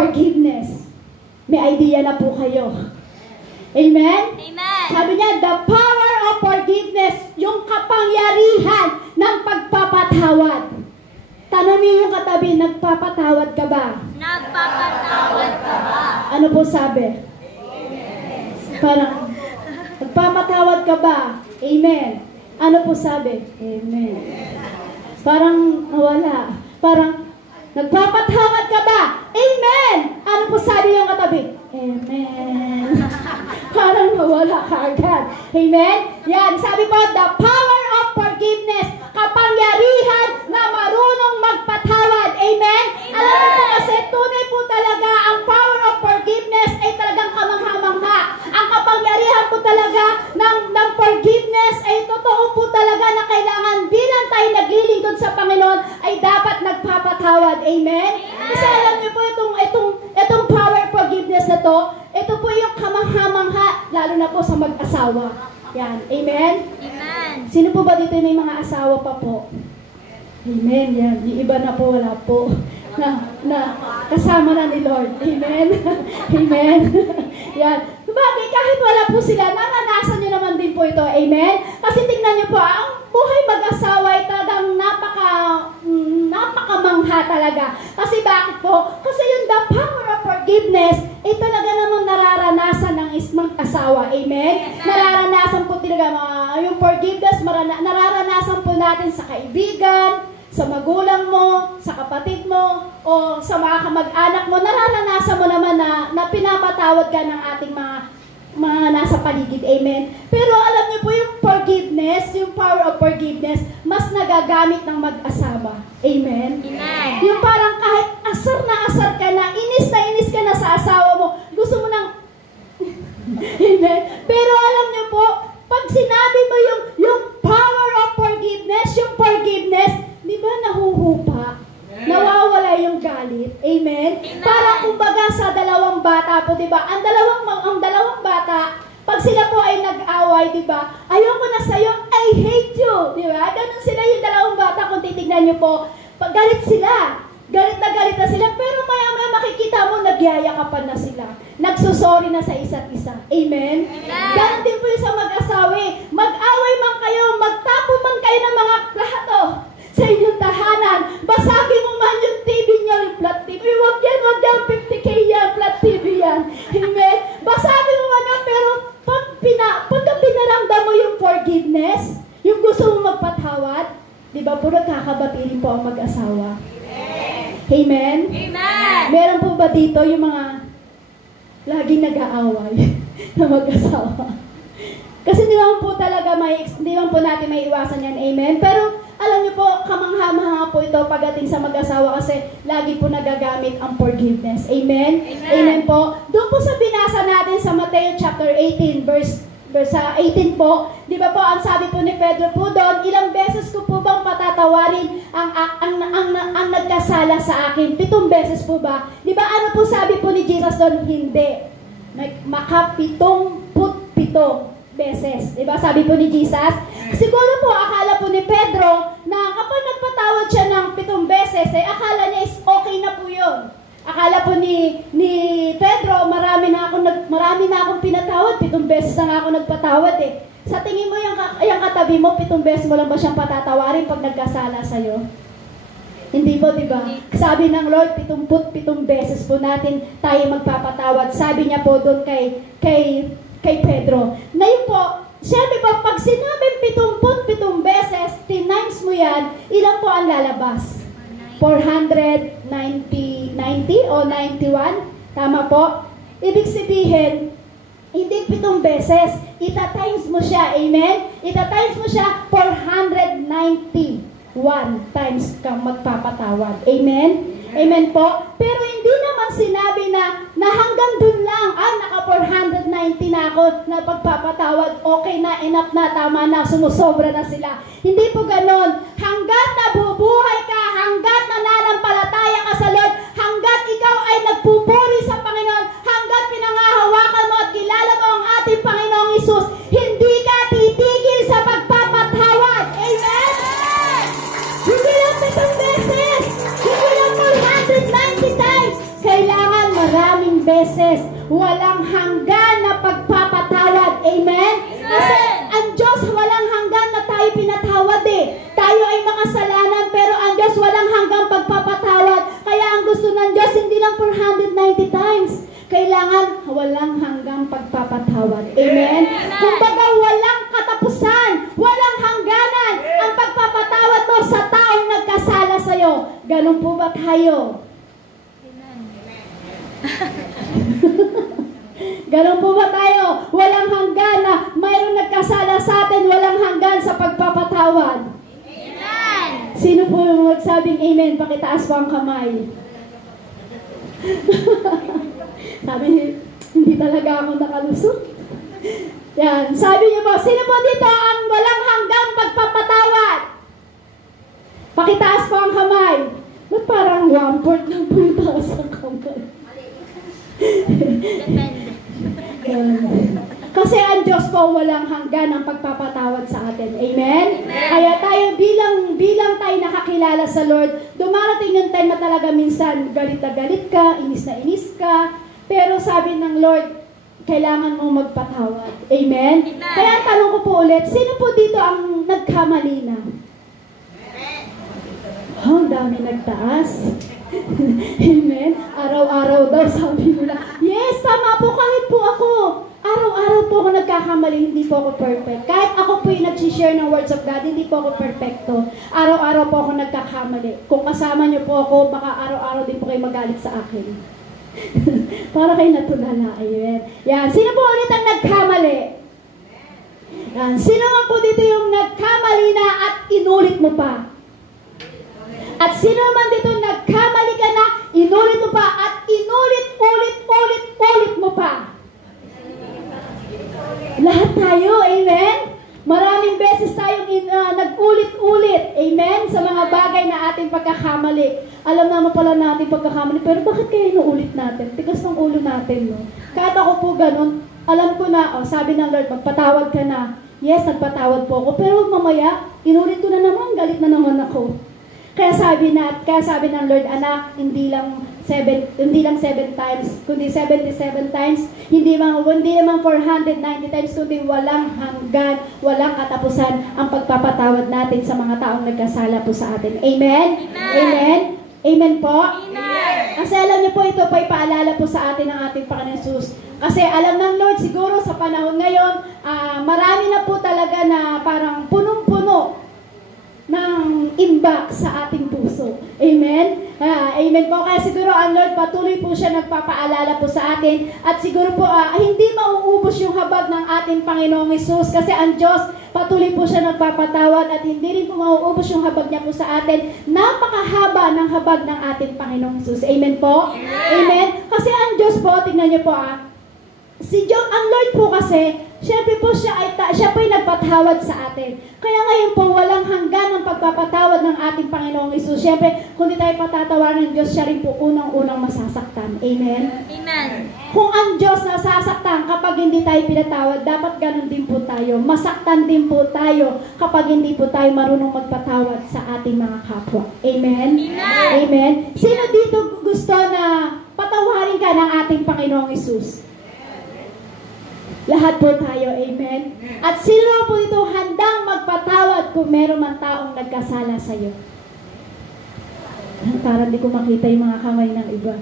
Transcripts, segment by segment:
forgiveness. May idea na po kayo. Amen? Amen. Sabi niya, the power of forgiveness, yung kapangyarihan ng pagpapatawad. Tanongin yung katabi, nagpapatawad ka ba? Nagpapatawad ka ba? Ano po sabi? Parang, nagpapatawad ka ba? Amen. Ano po sabi? Amen. Parang nawala. Parang, nagpapatawad ka ba? Amen. Ano po sabi yung katabi? Amen. Parang nawala ka agad. Amen? Yan, sabi po, the power of forgiveness, kapangyarihan na marunong magpatawad. Amen? Alam mo po kasi, tunay po talaga ang power of forgiveness ay talagang kamangha-mangha. Ang kapangyarihan po talaga ng forgiveness ay totoo po talaga na kailangan bilang tayo naglilingkod sa Panginoon ay dapat nagpapatawad. Amen? Kasi alam niyo po itong power of forgiveness na to, ito po yung kamangha-mangha, lalo na po sa mag-asawa. Yan. Amen? Amen. Sino po ba dito may mga asawa pa po? Amen. Yan. Yung iba na po, wala po. Na kasama na ni Lord. Amen? Amen? Yan. Sabagay, kahit wala po sila, naranasan nyo naman din po ito. Amen? Kasi tingnan nyo po, ang buhay mag-asawa ay talagang napakamangha talaga. Kasi bakit po? Kasi yung the power of forgiveness, ay talaga namang nararanasan ng mag-asawa. Amen? Nararanasan po talaga yung forgiveness, nararanasan po natin sa kaibigan, sa magulang mo, sa kapatid mo, o sa mga kamag-anak mo, nararanasan mo naman na pinapatawad ka ng ating mga nasa paligid. Amen? Pero alam niyo po yung forgiveness, yung power of forgiveness, mas nagagamit ng mag-asawa. Amen? Amen. Yung parang kahit asar ka na inis ka na sa asawa mo, gusto mo nang Amen? Pero alam niyo po, pag sinabi mo yung power of forgiveness, yung forgiveness, di ba nahuhupa? Nawawala yung galit. Amen? Amen. Para kumbaga sa dalawang bata po, di ba? Ang dalawang bata, pag sila po ay nag-away, di ba? Ayoko na sa'yo, I hate you. Di ba? Ganun sila yung dalawang bata kung titignan nyo po. Pag galit sila, galit na sila, pero maya-maya makikita mo, nagyayakapan na sila. Nagsusorry na sa isa't isa. Amen? Amen. Ganun din po yung sa mag-asawi. Mag-away man kayo, magtapo man kayo ng mga plato sa inyong tahanan. Basagin mo man yung TV nyo, yung flat TV. Huwag yan, 50K yan, flat TV yan. Amen? Basagin mo man yan, pero pagka pinaramdam mo yung forgiveness, yung gusto mo magpatawad, di ba po nagkakabati rin po ang mag-asawa? Amen? Amen. Meron po ba dito yung mga laging nag-aaway na mag-asawa? Kasi di naman po talaga di naman po natin may iwasan yan. Amen? Pero alam niyo po, kamangha-mangha po ito pagdating sa mag-asawa kasi lagi po nagagamit ang forgiveness. Amen? Amen. Amen po. Doon po sa binasa natin sa Matthew chapter 18, verse 18 po, di ba po, ang sabi po ni Pedro po doon, ilang beses ko po bang patatawarin ang nagkasala sa akin? 7 beses po ba? Di ba ano po sabi po ni Jesus doon? Hindi. Maka-77 beses. Di ba sabi po ni Jesus? Siguro po, akala po ni Pedro na kapag nagpatawad siya ng 7 beses, eh, akala niya is okay na po yun. Akala po ni Pedro, marami na akong pinatawad, 7 beses na nga ako nagpatawad eh. Sa tingin mo, yung katabi mo, 7 beses mo lang ba siyang patatawarin pag nagkasala sa'yo? Hindi po, di ba? Sabi ng Lord, 77 beses po natin tayo magpapatawad. Sabi niya po doon kay Pedro. Ngayon po, siyempre po, pag sinabing 77 beses, tinimes mo yan, ilan po ang lalabas? 490 o 91? Tama po? Ibig sabihin, hindi 7 beses. Ita-times mo siya. Amen? Ita-times mo siya 491 times kang magpapatawad. Amen? Amen po? Pero hindi naman sinabi na hanggang dun lang, naka 490 na ako na pagpapatawad, okay na, enough na, tama na, sumusobra na sila. Hindi po ganon. Hanggat nabubuhay ka, hanggat nananampalataya ka sa Lord, hanggat ikaw ay nagpupuri sa Panginoon, hanggat pinangahawakan mo at kilala mo ang ating Panginoong Hesus, hindi ka titigil sa pagpapatawad. Amen? Hindi lang 7 beses, hindi lang 490 times. Kailangan maraming beses, walang hanggan na pagpapatawad. Amen? Kasi ang Diyos walang hanggan na tayo pinatawad eh. Tayo ay makasalanan, pero ang Diyos walang hanggang pagpapatawad. Kaya ang gusto ng Diyos, hindi lang 490 times. Kailangan walang hanggang pagpapatawad. Amen? Kumbaga walang katapusan, walang hangganan ang pagpapatawad mo sa taong nagkasala sa'yo. Ganun po ba tayo? Ganun po ba tayo? Walang hanggan na mayroong nagkasala sa atin, walang hanggan sa pagpapatawad. Amen. Sino po yung magsabing amen? Pakitaas po ang kamay. Sabi, hindi talaga ako nakalusot. Yan. Sabi niyo po, sino po dito ang walang hanggang pagpapatawad? Pakitaas po ang kamay. Ba't parang 1/4 lang po yung taas ang kamay? Depende. Kasi ang Diyos po walang hanggan ang pagpapatawad sa atin. Amen? Kaya tayo bilang tayo nakakilala sa Lord, dumarating yung time na talaga minsan galit na galit ka, inis na inis ka, pero sabi ng Lord, kailangan mong magpatawad. Amen? Kaya ang tanong ko po ulit, sino po dito ang nagkamali na? Ang dami nagtaas. Amen? Araw-araw daw sabi nila. Yes, tama po, kahit po ako. Araw-araw po ako nagkakamali, hindi po ako perfect. Kahit ako po yung nag-share ng words of God, hindi po ako perfecto. Araw-araw po ako nagkakamali. Kung kasama niyo po ako, baka araw-araw din po kayo magalit sa akin. Para kayo natulala. Amen. Yan. Sino po ulit ang nagkamali? Yan. Sino man po dito yung nagkamali na at inulit mo pa? At sino man dito nagkamali ka na, inulit mo pa at inulit mo pa? Lahat tayo, amen? Maraming beses tayong nag-ulit-ulit, amen? Sa mga bagay na ating pagkakamali. Alam naman pala natin pagkakamali, pero bakit kaya inuulit natin? Tigas ng ulo natin, no? Kahit ako po ganun, alam ko na, sabi ng Lord, magpatawad ka na. Yes, nagpatawad po ako, pero mamaya, inulit ko na naman, galit na naman ako. Kaya sabi ng Lord, anak, hindi lang 7 times, kundi 77 times, hindi naman 490 times, kundi walang hanggan, walang katapusan ang pagpapatawad natin sa mga taong nagkasala po sa atin. Amen? Amen? Amen po? Amen. Kasi alam niyo po, ito po ipaalala po sa atin ng ating Panginoon Jesus. Kasi alam ng Lord, siguro sa panahon ngayon, marami na po talaga na parang punong-puno ng imbak sa ating puso. Amen? Amen po. Kaya siguro ang Lord patuloy po siya nagpapaalala po sa atin at siguro po hindi mauubos yung habag ng ating Panginoong Hesus kasi ang Diyos patuloy po siya nagpapatawad at hindi rin po mauubos yung habag niya po sa atin. Napakahaba ng habag ng ating Panginoong Hesus. Amen po? Amen? Kasi ang Diyos po, tingnan niyo po ang Lord po kasi, syempre po siya po ay nagpatawad sa atin. Kaya ngayon po, walang hanggan ang pagpapatawad ng ating Panginoong Hesus. Syempre, kung di tayo patatawaran ng Diyos, siya rin po unang-unang masasaktan. Amen? Amen. Kung ang Diyos nasasaktan kapag hindi tayo pinatawad, dapat ganun din po tayo. Masaktan din po tayo kapag hindi po tayo marunong magpatawad sa ating mga kapwa. Amen? Amen. Amen? Sino dito gusto na patawarin ka ng ating Panginoong Hesus? Lahat po tayo, amen? At sino po dito handang magpatawad kung meron man taong nagkasala sa iyo? Parang di ko makita yung mga kamay ng iba.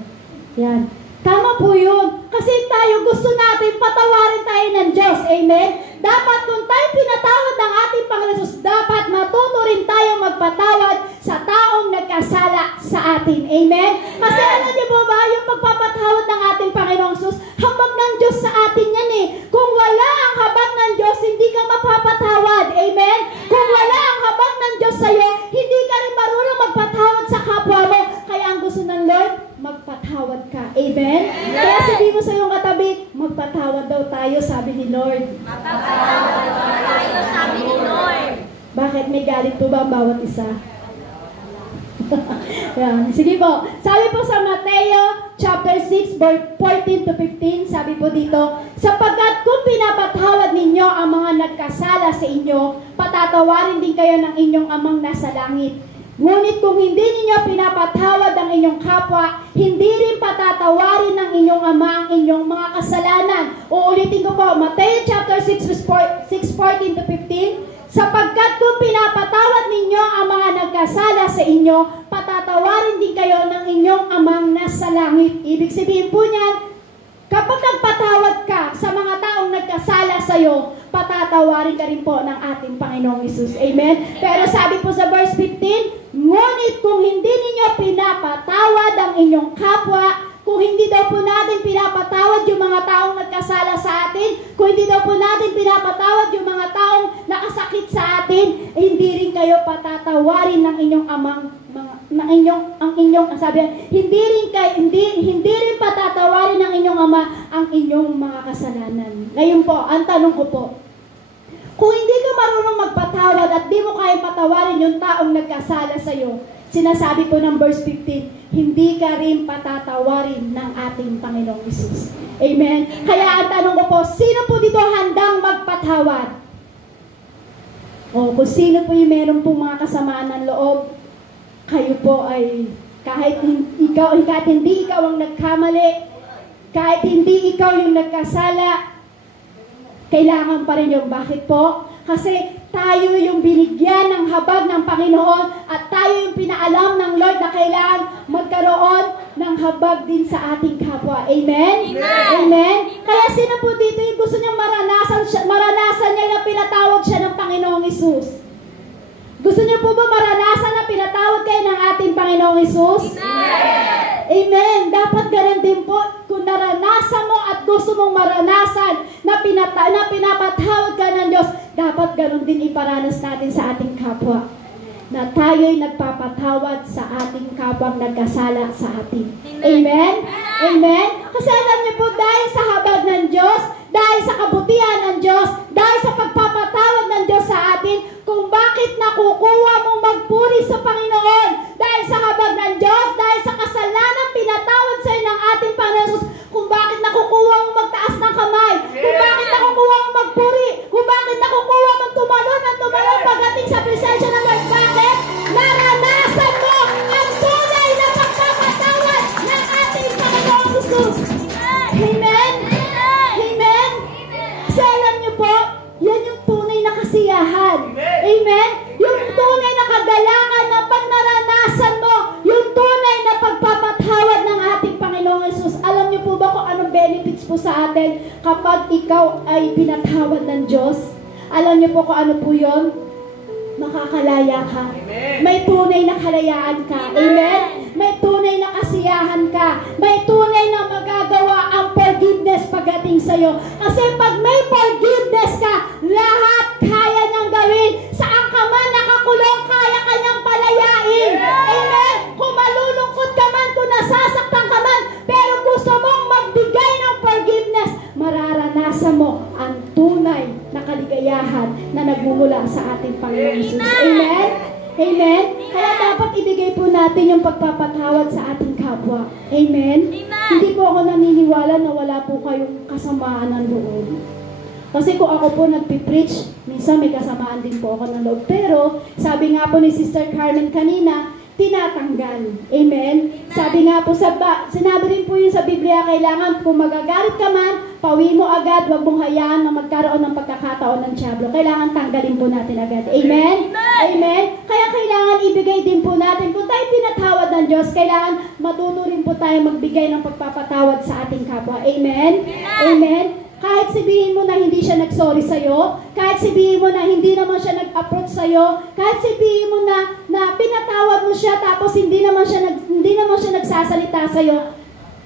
Yan. Tama po yun. Kasi tayo gusto natin patawarin tayo ng Diyos, amen? Dapat kung tayo pinatawad ng ating Panginoon Jesus, dapat matuto rin tayo magpatawad sa taong nagkasala sa atin, amen? Kasi alam niyo po ba, yung pagpapatawad ng ating Panginoong Jesus, habag ng Diyos sa atin yan eh. Kung wala ang habag ng Diyos, hindi ka mapapatawad, amen? Kung wala ang habag ng Diyos sa'yo, hindi ka rin marunong magpatawad sa kapwa mo. Kaya ang gusto ng Lord, magpatawad ka, amen? Kaya sabihin mo sa iyong katabi, magpatawad daw tayo, sabi ni Lord. Magpatawad tayo, sabi ni Lord. Bakit may galit po ba ang bawat isa? Yan. Sige po. Sabi po sa Mateo chapter 6 verse 14 to 15, sabi po dito, sapagkat kung pinapatawad ninyo ang mga nagkasala sa inyo, patatawarin din kayo ng inyong amang nasa langit. Ngunit kung hindi ninyo pinapatawad ang inyong kapwa, hindi rin patatawarin ng inyong ama ang inyong mga kasalanan. Uulitin ko po, Matthew chapter 6:14 to 15, sapagkat kung pinapatawad ninyo ang mga nagkasala sa inyo, patatawarin din kayo ng inyong amang nasa langit. Ibig sabihin po niyan, kapag nagpatawad ka sa mga taong nagkasala sa iyo, patatawarin ka rin po ng ating Panginoong Hesus. Amen? Pero sabi po sa verse 15, ngunit kung hindi ninyo pinapatawad ang inyong kapwa, kung hindi daw po natin pinapatawad yung mga taong nagkasala sa atin, kung hindi daw po natin pinapatawad yung mga taong nakasakit sa atin, hindi rin kayo patatawarin ng inyong amang hindi rin patatawarin ng inyong ama ang inyong mga kasalanan. Ngayon po, ang tanong ko po, kung hindi ka marunong magpatawad at di mo kayang patawarin yung taong nagkasala sa iyo, sinasabi po ng verse 15, hindi ka rin patatawarin ng ating Panginoong Hesus. Amen? Kaya ang tanong ko po, sino po dito handang magpatawad? O kung sino po yung meron pong mga kasamaan ng loob, kayo po ay kahit hindi ikaw ang nagkamali, kahit hindi ikaw yung nagkasala, kailangan pa rin yung bakit po? Kasi tayo yung binigyan ng habag ng Panginoon at tayo yung pinaalam ng Lord na kailangan magkaroon ng habag din sa ating kapwa. Amen? Amen. Amen? Kaya sino po dito yung gusto niyang maranasan niya na pinatawad siya ng Panginoong Hesus? Gusto niyo po ba maranasan na pinatawad kayo ng ating Panginoong Hesus? Amen. Amen. Dapat ganun din po, kung naranasan mo at gusto mong maranasan na pinapatawad ka ng Diyos, dapat ganun din iparanas natin sa ating kapwa. Na tayo'y nagpapatawad sa ating kapwang nagkasala sa atin. Amen? Amen? Kasi alam niyo po, dahil sa habag ng Diyos, dahil sa kabutihan ng Diyos, dahil sa pagpapatawad ng Diyos sa atin, kung bakit nakukuha mong magpuri sa Panginoon, dahil sa habag ng Diyos, dahil sa kasalanan pinatawad sa ng ating Panginoon, kung bakit nakukuha mong magtaas ng kamay, kung bakit nakukuha mong magpuri, kung bakit nakukuha mong tumalon pagdating sa presensya ng Lord. Bakit? Naranasan mo ang tunay na pagpapatawad ng ating Panginoong Hesus. Amen? Amen? Kasi alam niyo po, yan yung tunay na kasiyahan. Amen? Yung tunay na kagalakan na pag naranasan mo, yung tunay na pagpapatawad ng ating Panginoong Hesus. Alam niyo po ba kung anong benefits po sa atin kapag ikaw ay pinatawad ng Diyos? Alam niyo po kung ano po yun? Makakalaya ka. Amen. May tunay na kalayaan ka. Amen? May tunay na kasiyahan ka. May tunay na magagawa ang forgiveness pagdating sa'yo. Kasi pag may forgiveness ka, lahat kaya niyang gawin. Saan ka man nakakulong, kaya ka niyang palayain. Amen? Kung malulungkot ka man, kung nasasaktan ka man, pero gusto mong magbigay ng forgiveness, mararanasan mo ang tunay na kaligayahan na nagmumula sa ating Panginoon Hesus. Amen? Amen? Kaya dapat ibigay po natin yung pagpapatawad sa ating kapwa. Amen? Hindi po ako naniniwala na wala po kayong kasamaan ng loob. Kasi kung ako po nagpipreach, minsan may kasamaan din po ako ng loob. Pero, sabi nga po ni Sister Carmen kanina, tinatanggal. Amen? Sabi nga po, sinabi rin po yun sa Biblia, kailangan kung magagalit ka man, pawi mo agad, huwag mong hayaan na magkaroon ng pagkakataon ng tiyablo. Kailangan tanggalin po natin agad. Amen? Amen? Kaya kailangan ibigay din po natin. Kung tayo pinatawad ng Diyos, kailangan matuto rin po tayo magbigay ng pagpapatawad sa ating kapwa. Amen? Amen? Kahit sabihin mo na hindi siya nag-sorry sa'yo, kahit sabihin mo na hindi naman siya nag-approach sa'yo, kahit sabihin mo na pinatawad mo siya tapos hindi naman siya nagsasalita sa'yo,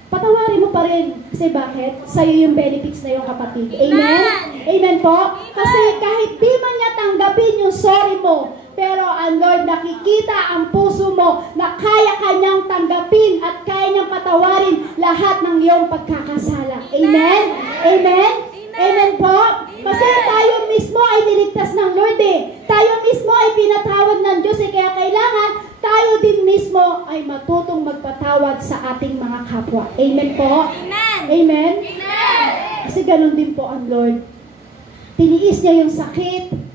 patawarin mo pa rin. Kasi bakit? Sa'yo yung benefits na yung kapatid. Amen? Amen po? Kasi kahit di man niya tanggapin yung sorry mo, pero ang Lord nakikita ang puso mo na kaya kanyang tanggapin at kaya niyang patawarin lahat ng iyong pagkakasala. Amen? Amen? Amen po? Kasi tayo mismo ay niligtas ng Lord eh. Tayo mismo ay pinatawad ng Diyos eh. Kaya kailangan tayo din mismo ay matutong magpatawad sa ating mga kapwa. Amen po? Amen. Amen? Amen. Kasi ganun din po ang Lord. Tiniis niya yung sakit.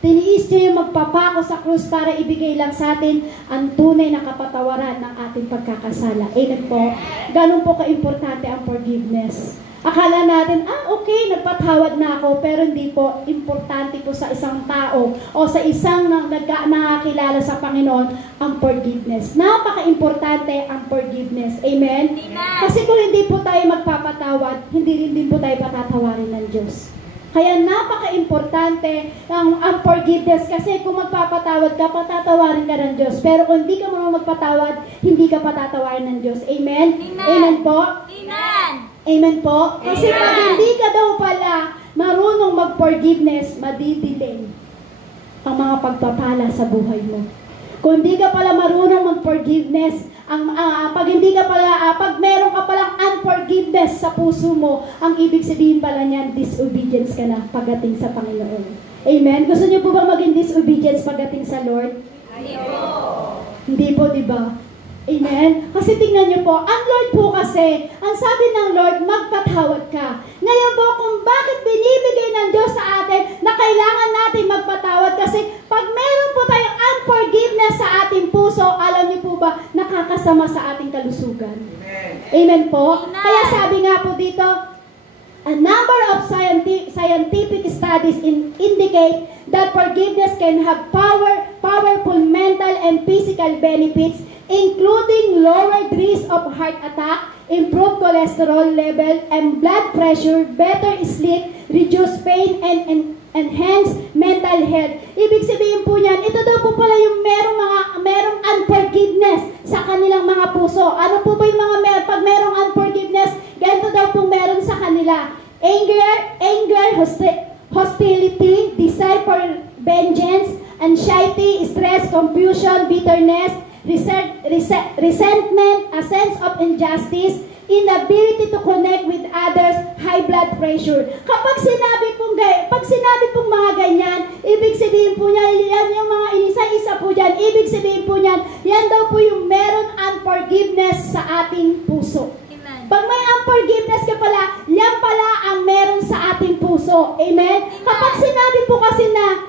Tiniis niya yung magpapako sa krus para ibigay lang sa atin ang tunay na kapatawaran ng ating pagkakasala. Amen po. Ganun po ka-importante ang forgiveness. Akala natin, okay, nagpatawad na ako, pero hindi po. Importante po sa isang tao o sa isang nakakilala sa Panginoon ang forgiveness. Napaka-importante ang forgiveness. Amen? Kasi kung hindi po tayo magpapatawad, hindi rin din po tayo patatawarin ng Diyos. Kaya napaka-importante ang forgiveness kasi kung magpapatawad ka, patatawarin ka ng Diyos. Pero kung hindi ka marunong magpatawad, hindi ka patatawarin ng Diyos. Amen? Amen po? Amen! Amen po? Kasi pag hindi ka daw pala marunong mag-forgiveness, madidelay ang mga pagpapala sa buhay mo. Kung hindi ka pala marunong mag-forgiveness, pag hindi ka pala, pag meron ka palang unforgiveness sa puso mo, ang ibig sabihin pala niyan, disobedience ka na pagdating sa Panginoon. Amen? Gusto niyo po bang maging disobedience pagdating sa Lord? Hindi po. Hindi po, di ba? Amen? Kasi tingnan niyo po, ang Lord po kasi, ang sabi ng Lord, magpatawad ka. Ngayon po, kung bakit binibigay ng Diyos sa atin na kailangan natin magpatawad kasi pag meron po tayong unforgiveness sa ating puso, alam niyo po ba, nakakasama sa ating kalusugan. Amen, Amen po? Amen. Kaya sabi nga po dito, a number of scientific studies indicate that forgiveness can have powerful mental and physical benefits, including lowered risk of heart attack, improved cholesterol level and blood pressure, better sleep, reduced pain, and enhanced mental health. Ibig sabihin po niyan, ito daw po pala yung merong unforgiveness sa kanilang mga puso. Ano po ba yung pag merong unforgiveness, ganito daw po meron sa kanila. Anger, hostility, desire for vengeance, anxiety, stress, confusion, bitterness, resentment, a sense of injustice, inability to connect with others, high blood pressure. Pag sinabi pong mga ganyan, ibig sabihin po niya, yan yung mga isa-isa po dyan, ibig sabihin po niyan, yan daw po yung meron unforgiveness sa ating puso. Amen. Pag may unforgiveness ka pala, yan pala ang meron sa ating puso. Amen? Kapag sinabi po kasi na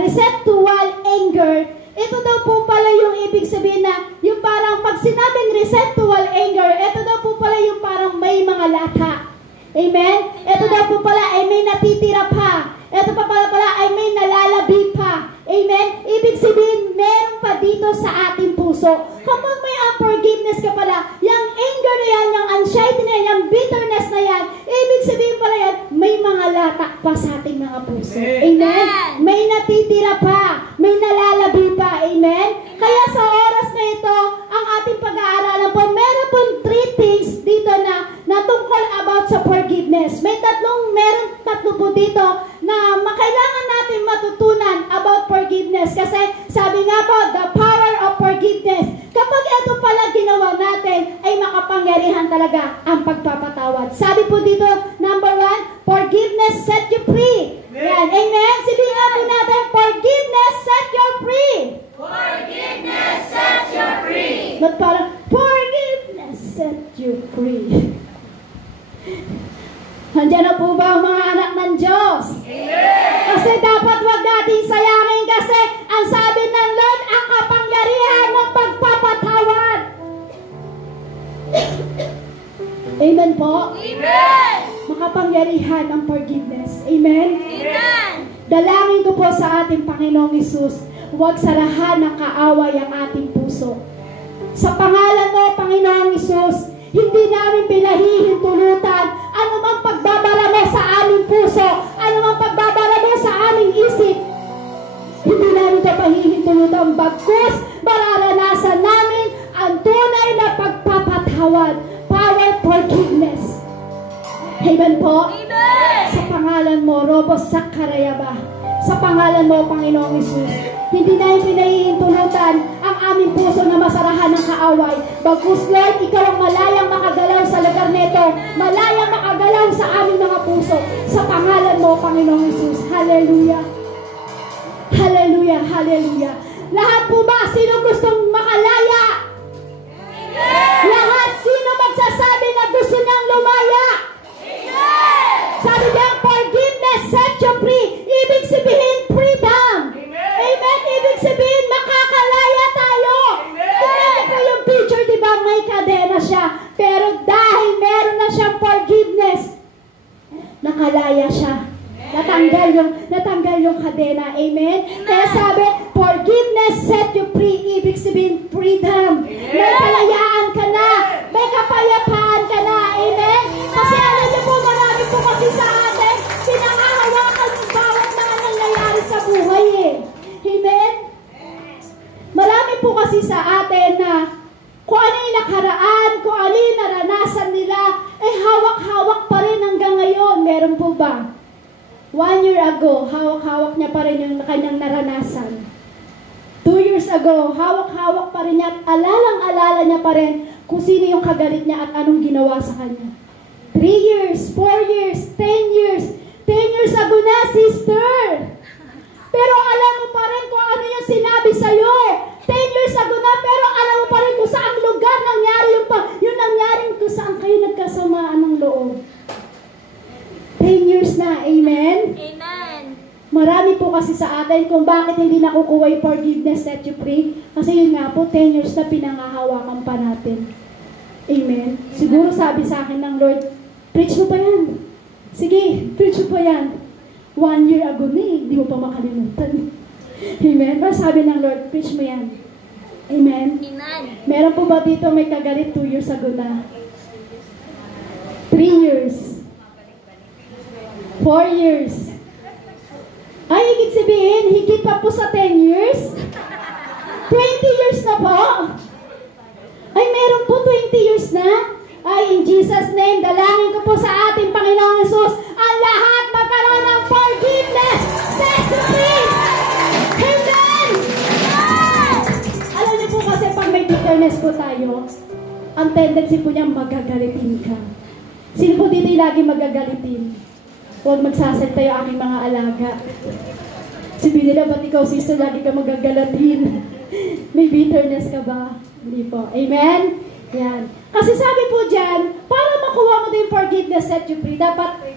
residual anger, ito daw po pala yung ibig sabihin na, yung parang pag sinabing residual anger, ito daw po pala yung parang may mga lata. Amen? Ito daw po pala ay may natitira pa. Ito pa pala ay may nalalabi pa. Amen? Ibig sabihin, meron pa dito sa ating puso. Kapag may unforgiveness ka pala, yung anger na yan, yung anxiety na yan, yung bitterness na yan, ibig sabihin pala yan, may mga lata pa sa ating mga puso. Amen? May natitira pa. May nalalabi pa. Amen? Kaya sa oras na ito, ang ating pag-aaralan po, meron po 3 things dito na tungkol about sa forgiveness. Meron tatlo po dito na kailangan natin matutunan about forgiveness. Kasi sabi nga po, the power of forgiveness. Kapag ito pala ginawa natin, ay makapangyarihan talaga ang pagpapatawad. Sabi po dito, number 1, forgiveness set you free. Yan. Amen? Sabihin nga po natin, forgiveness set you free. Forgiveness set you free. Not parang, forgiveness set you free. Nandiyan na po ba ang mga anak ng Diyos? Amen. Kasi dapat wag natin sayangin kasi ang sabi ng Lord, ang kapangyarihan ng pagpapatawad. Amen po? Amen. Makapangyarihan ng forgiveness. Amen? Amen. Dalangin ko po sa ating Panginoong Hesus, huwag sarahan ng kaaway ang ating puso. Sa pangalan mo, Panginoong Hesus, hindi namin pinahihintulutan anumang pagbabara mo sa aming puso, anumang pagbabara mo sa aming isip. Hindi namin ito pahihintulutan, bagkus mararanasan namin ang tunay na pagpapatawad, power forgiveness. Amen po? Amen. Sa pangalan mo, Robos Sakarayaba, sa pangalan mo, Panginoong Hesus, hindi namin pinahihintulutan ang aming puso na masarahan ng kaaway. Bagkus, Lord, ikaw ang malayang makagalaw sa lugar nito, malayang makagalaw sa aming mga puso. Sa pangalan mo, Panginoong Hesus. Hallelujah. Hallelujah, hallelujah. Lahat po ba, sino gustong makalaya? Amen. Lahat, sino magsasabi na gusto niyang lumaya? Amen. Sabi niya, forgiveness set you free. Ibig sabihin, natanggal yung kadena. Amen? Kaya sabi, forgiveness set you free. Ibig sabihin, freedom. May kalayaan ka na. May kapayapaan ka na. Amen? Kasi alam niyo po, marami po kasi sa atin, pinangahawakan yung bawat mga nangyayari sa buhay eh. Amen? Marami po kasi sa atin na kung ano yung nakaraan, kung ano yung naranasan nila, eh hawak-hawak pa rin hanggang ngayon. Meron po ba? 1 year ago, hawak-hawak niya pa rin yung kanyang naranasan. 2 years ago, hawak-hawak pa rin niya at alalang-alala niya pa rin kung sino yung kagalit niya at anong ginawa sa kanya. 3 years, 4 years, 10 years. 10 years ago na, sister. Pero alam mo pa rin kung ano yung sinabi sa'yo. 10 years ago na, pero alam mo pa rin kung saan lugar nangyari yung nangyaring kung saan kayo nagkasamaan ng loob. 10 years na, amen? Amen. Marami po kasi sa atin kung bakit hindi nakukuha yung forgiveness set you free. Kasi yun nga po, 10 years na pinangahawakan pa natin. Amen? Siguro sabi sa akin ng Lord, preach mo pa yan. Sige, preach mo pa yan. 1 year ago na hindi mo pa makalimutan. Amen? Pero sabi ng Lord, preach mo yan. Amen? Amen. Meron po ba dito may kagalit 2 years ago na? 3 years. 4 years. Ay, higit sabihin, higit pa po sa 10 years? 20 years na po? Ay, meron po 20 years na? Ay, in Jesus' name, dalangin ko po sa ating Panginoong Jesus, ang lahat magkaroon ng forgiveness, set you free. Amen! Alam niyo po kasi pag may bitterness po tayo, ang tendency po niya magagalitin ka. Sino po dito yung lagi magagalitin? Huwag magsasalta yung aking mga alaga. Sabihin nila, ba't ikaw, sister, lagi ka magagalatin? May bitterness ka ba? Hindi po. Amen? Yan. Kasi sabi po dyan, para makuha mo din forgiveness set you free, dapat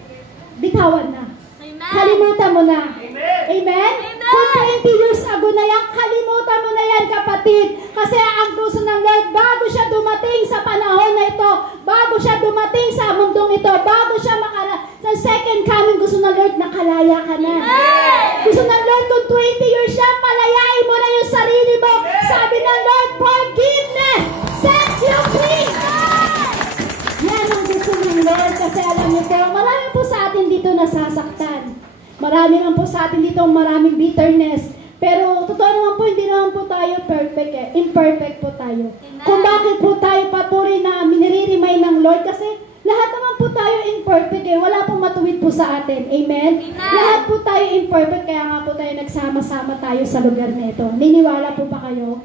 bitawan na. Amen. Kalimutan mo na. Amen. Amen? Amen. Kung 20 years ago na yan, kalimutan mo na yan, kapatid. Kasi ang gusto ng Lord, bago siya dumating sa panahon na ito, bago siya dumating sa mundong ito, bago siya sa second coming, gusto ng Lord, nakalaya ka na. Amen. Gusto ng Lord, kung 20 years siya, palayain mo na yung sarili mo. Sabi ng Lord, forgiveness, set you free. Yan ang gusto ng Lord, kasi alam niyo po, marami po sa atin dito nasasaktan. Marami naman po sa atin dito maraming bitterness. Pero totoo naman po, hindi naman po tayo perfect eh. Imperfect po tayo. Kung bakit po tayo patuloy na minire-remind ng Lord, kasi lahat naman po tayo imperfect eh. Wala pong matuwid po sa atin. Amen? Lahat po tayo imperfect, kaya nga po tayo nagsama-sama tayo sa lugar na ito. Niniwala po ba kayo?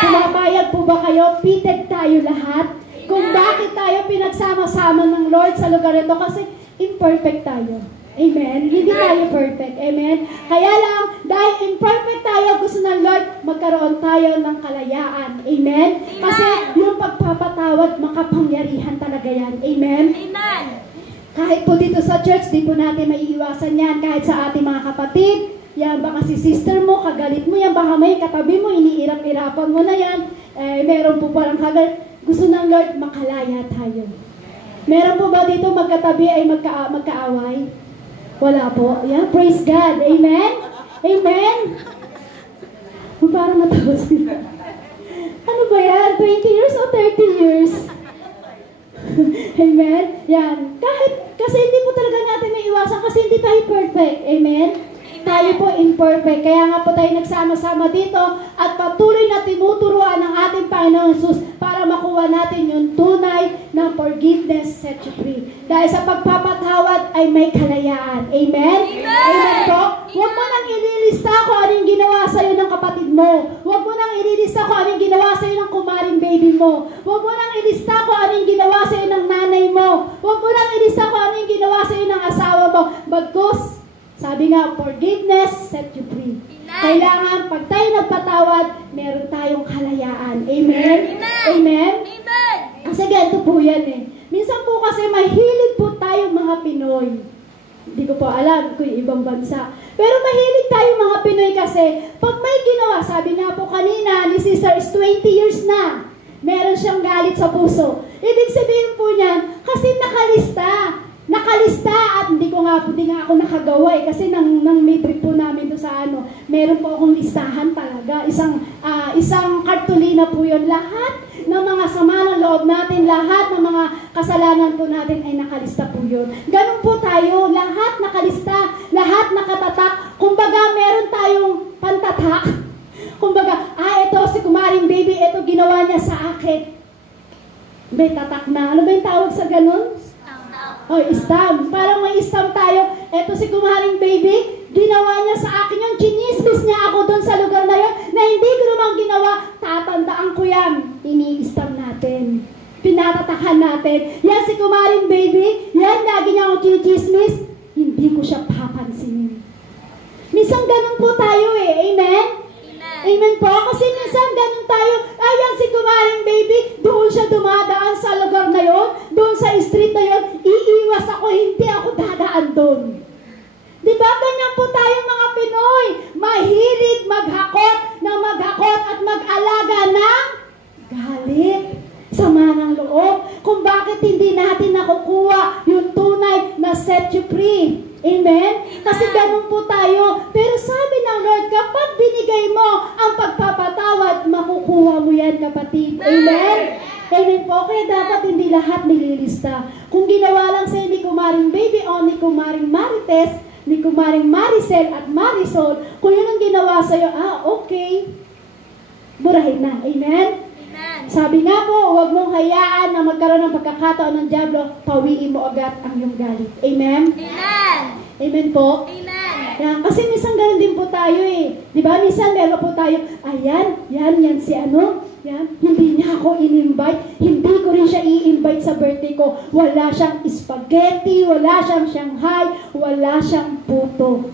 Pumabayag po ba kayo? Fitted tayo lahat? Kung bakit tayo pinagsama-sama ng Lord sa lugar ito, kasi imperfect tayo. Amen? Hindi tayo perfect. Amen? Kaya lang, dahil imperfect tayo, gusto ng Lord, magkaroon tayo ng kalayaan. Amen? Kasi yung pagpapatawad, makapangyarihan talaga yan. Amen? Amen. Kahit po dito sa church, di po natin maiiwasan yan. Kahit sa ating mga kapatid, yan, baka si sister mo, kagalit mo yan, baka may katabi mo, iniirap-irapan mo na yan. Meron po parang kagalit. Gusto ng Lord, makalaya tayo. Meron po ba dito magkatabi ay magkaaway? Wala po. Yan, praise God. Amen? Amen? Parang natawa sila. Ano ba yan? 20 years o 30 years? Amen? Yan. Kasi hindi po talaga natin may iwasan kasi hindi tayo perfect. Amen? Tayo po imperfect. Kaya nga po tayo nagsama-sama dito at patuloy na tinuturuan ng ating Panginoong Jesus para makuha natin yung tunay na forgiveness set you free. Dahil sa pagpapatawad ay may kalayaan. Amen? Amen po? Huwag mo nang ililista kung ano yung ginawa sa'yo ng kapatid mo. Huwag mo nang ililista kung ano yung ginawa sa'yo ng kumaring baby mo. Huwag mo nang ilista kung ano yung ginawa sa'yo ng nanay mo. Huwag mo nang ilista kung ano yung ginawa sa'yo ng asawa mo. Bagkus, sabi nga, forgiveness set you free. Kailangan, pag tayo nagpatawad, meron tayong kalayaan. Amen? Amen? Amen. Kasi ganito po yan eh. Minsan po kasi mahilig po tayo mga Pinoy. Hindi ko po alam kung yung ibang bansa. Pero mahilig tayo mga Pinoy kasi pag may ginawa, sabi nga po kanina ni sister is 20 years na. Meron siyang galit sa puso. Ibig sabihin po niyan, kasi nakalista nakalista at hindi nga ako nakagawa kasi nang midtrip po namin doon sa meron po akong listahan talaga. Isang kartulina po yun. Lahat ng mga sama ng loob natin, lahat ng mga kasalanan po natin ay nakalista po yun. Ganun po tayo, lahat nakalista, lahat nakatatak. Kumbaga, meron tayong pantatak. Kumbaga, ito si Kumaring Baby, ito ginawa niya sa akin. May tatak na. Ano ba yung tawag sa ganun? Stamp. Parang may stamp tayo. Ito si Kumaring Baby, ginawa niya sa akin yung chinismis niya ako doon sa lugar na yun na hindi ko naman ginawa. Tatandaan ko yan. Ini-stamp natin. Pinatatakan natin. Yan si Kumaring Baby, yan lagi niya akong chinismis. Hindi ko siya papansinin. Minsan ganun po tayo Amen? Amen po. Kasi minsan ganun tayo. Ayan si Kumaring Baby, doon siya dumadaan sa lugar na yon, doon sa street na yon, iiwas ako, hindi ako dadaan doon. Diba? Ganyan po tayo mga Pinoy. Mahilig maghakot at mag-alaga ng galit. Sama ng loob. Kung bakit hindi natin nakukuha yung tunay na set you free. Amen? Kasi ganun po tayo. Pero sabi ng Lord, kapag binigay mo ang pagpapatawad, makukuha mo yan, kapatid. Amen? Amen po. Kaya dapat hindi lahat nililista. Kung ginawa lang sa'yo ni Kumaring Baby o ni Kumaring Marites, ni Kumaring Maricel at Marisol, kung yun ang ginawa sa'yo, okay. Burahin na. Amen? Sabi nga po, huwag mong hayaan na magkaroon ng pagkakataon ng dyablo, pawiin mo agad ang iyong galit. Amen? Amen. Amen po? Amen. Yan. Kasi minsan ganun din po tayo Diba? Minsan meron po tayo, yan si yan, hindi niya ako in-invite, hindi ko rin siya i-invite sa birthday ko. Wala siyang spaghetti, wala siyang Shanghai, wala siyang puto.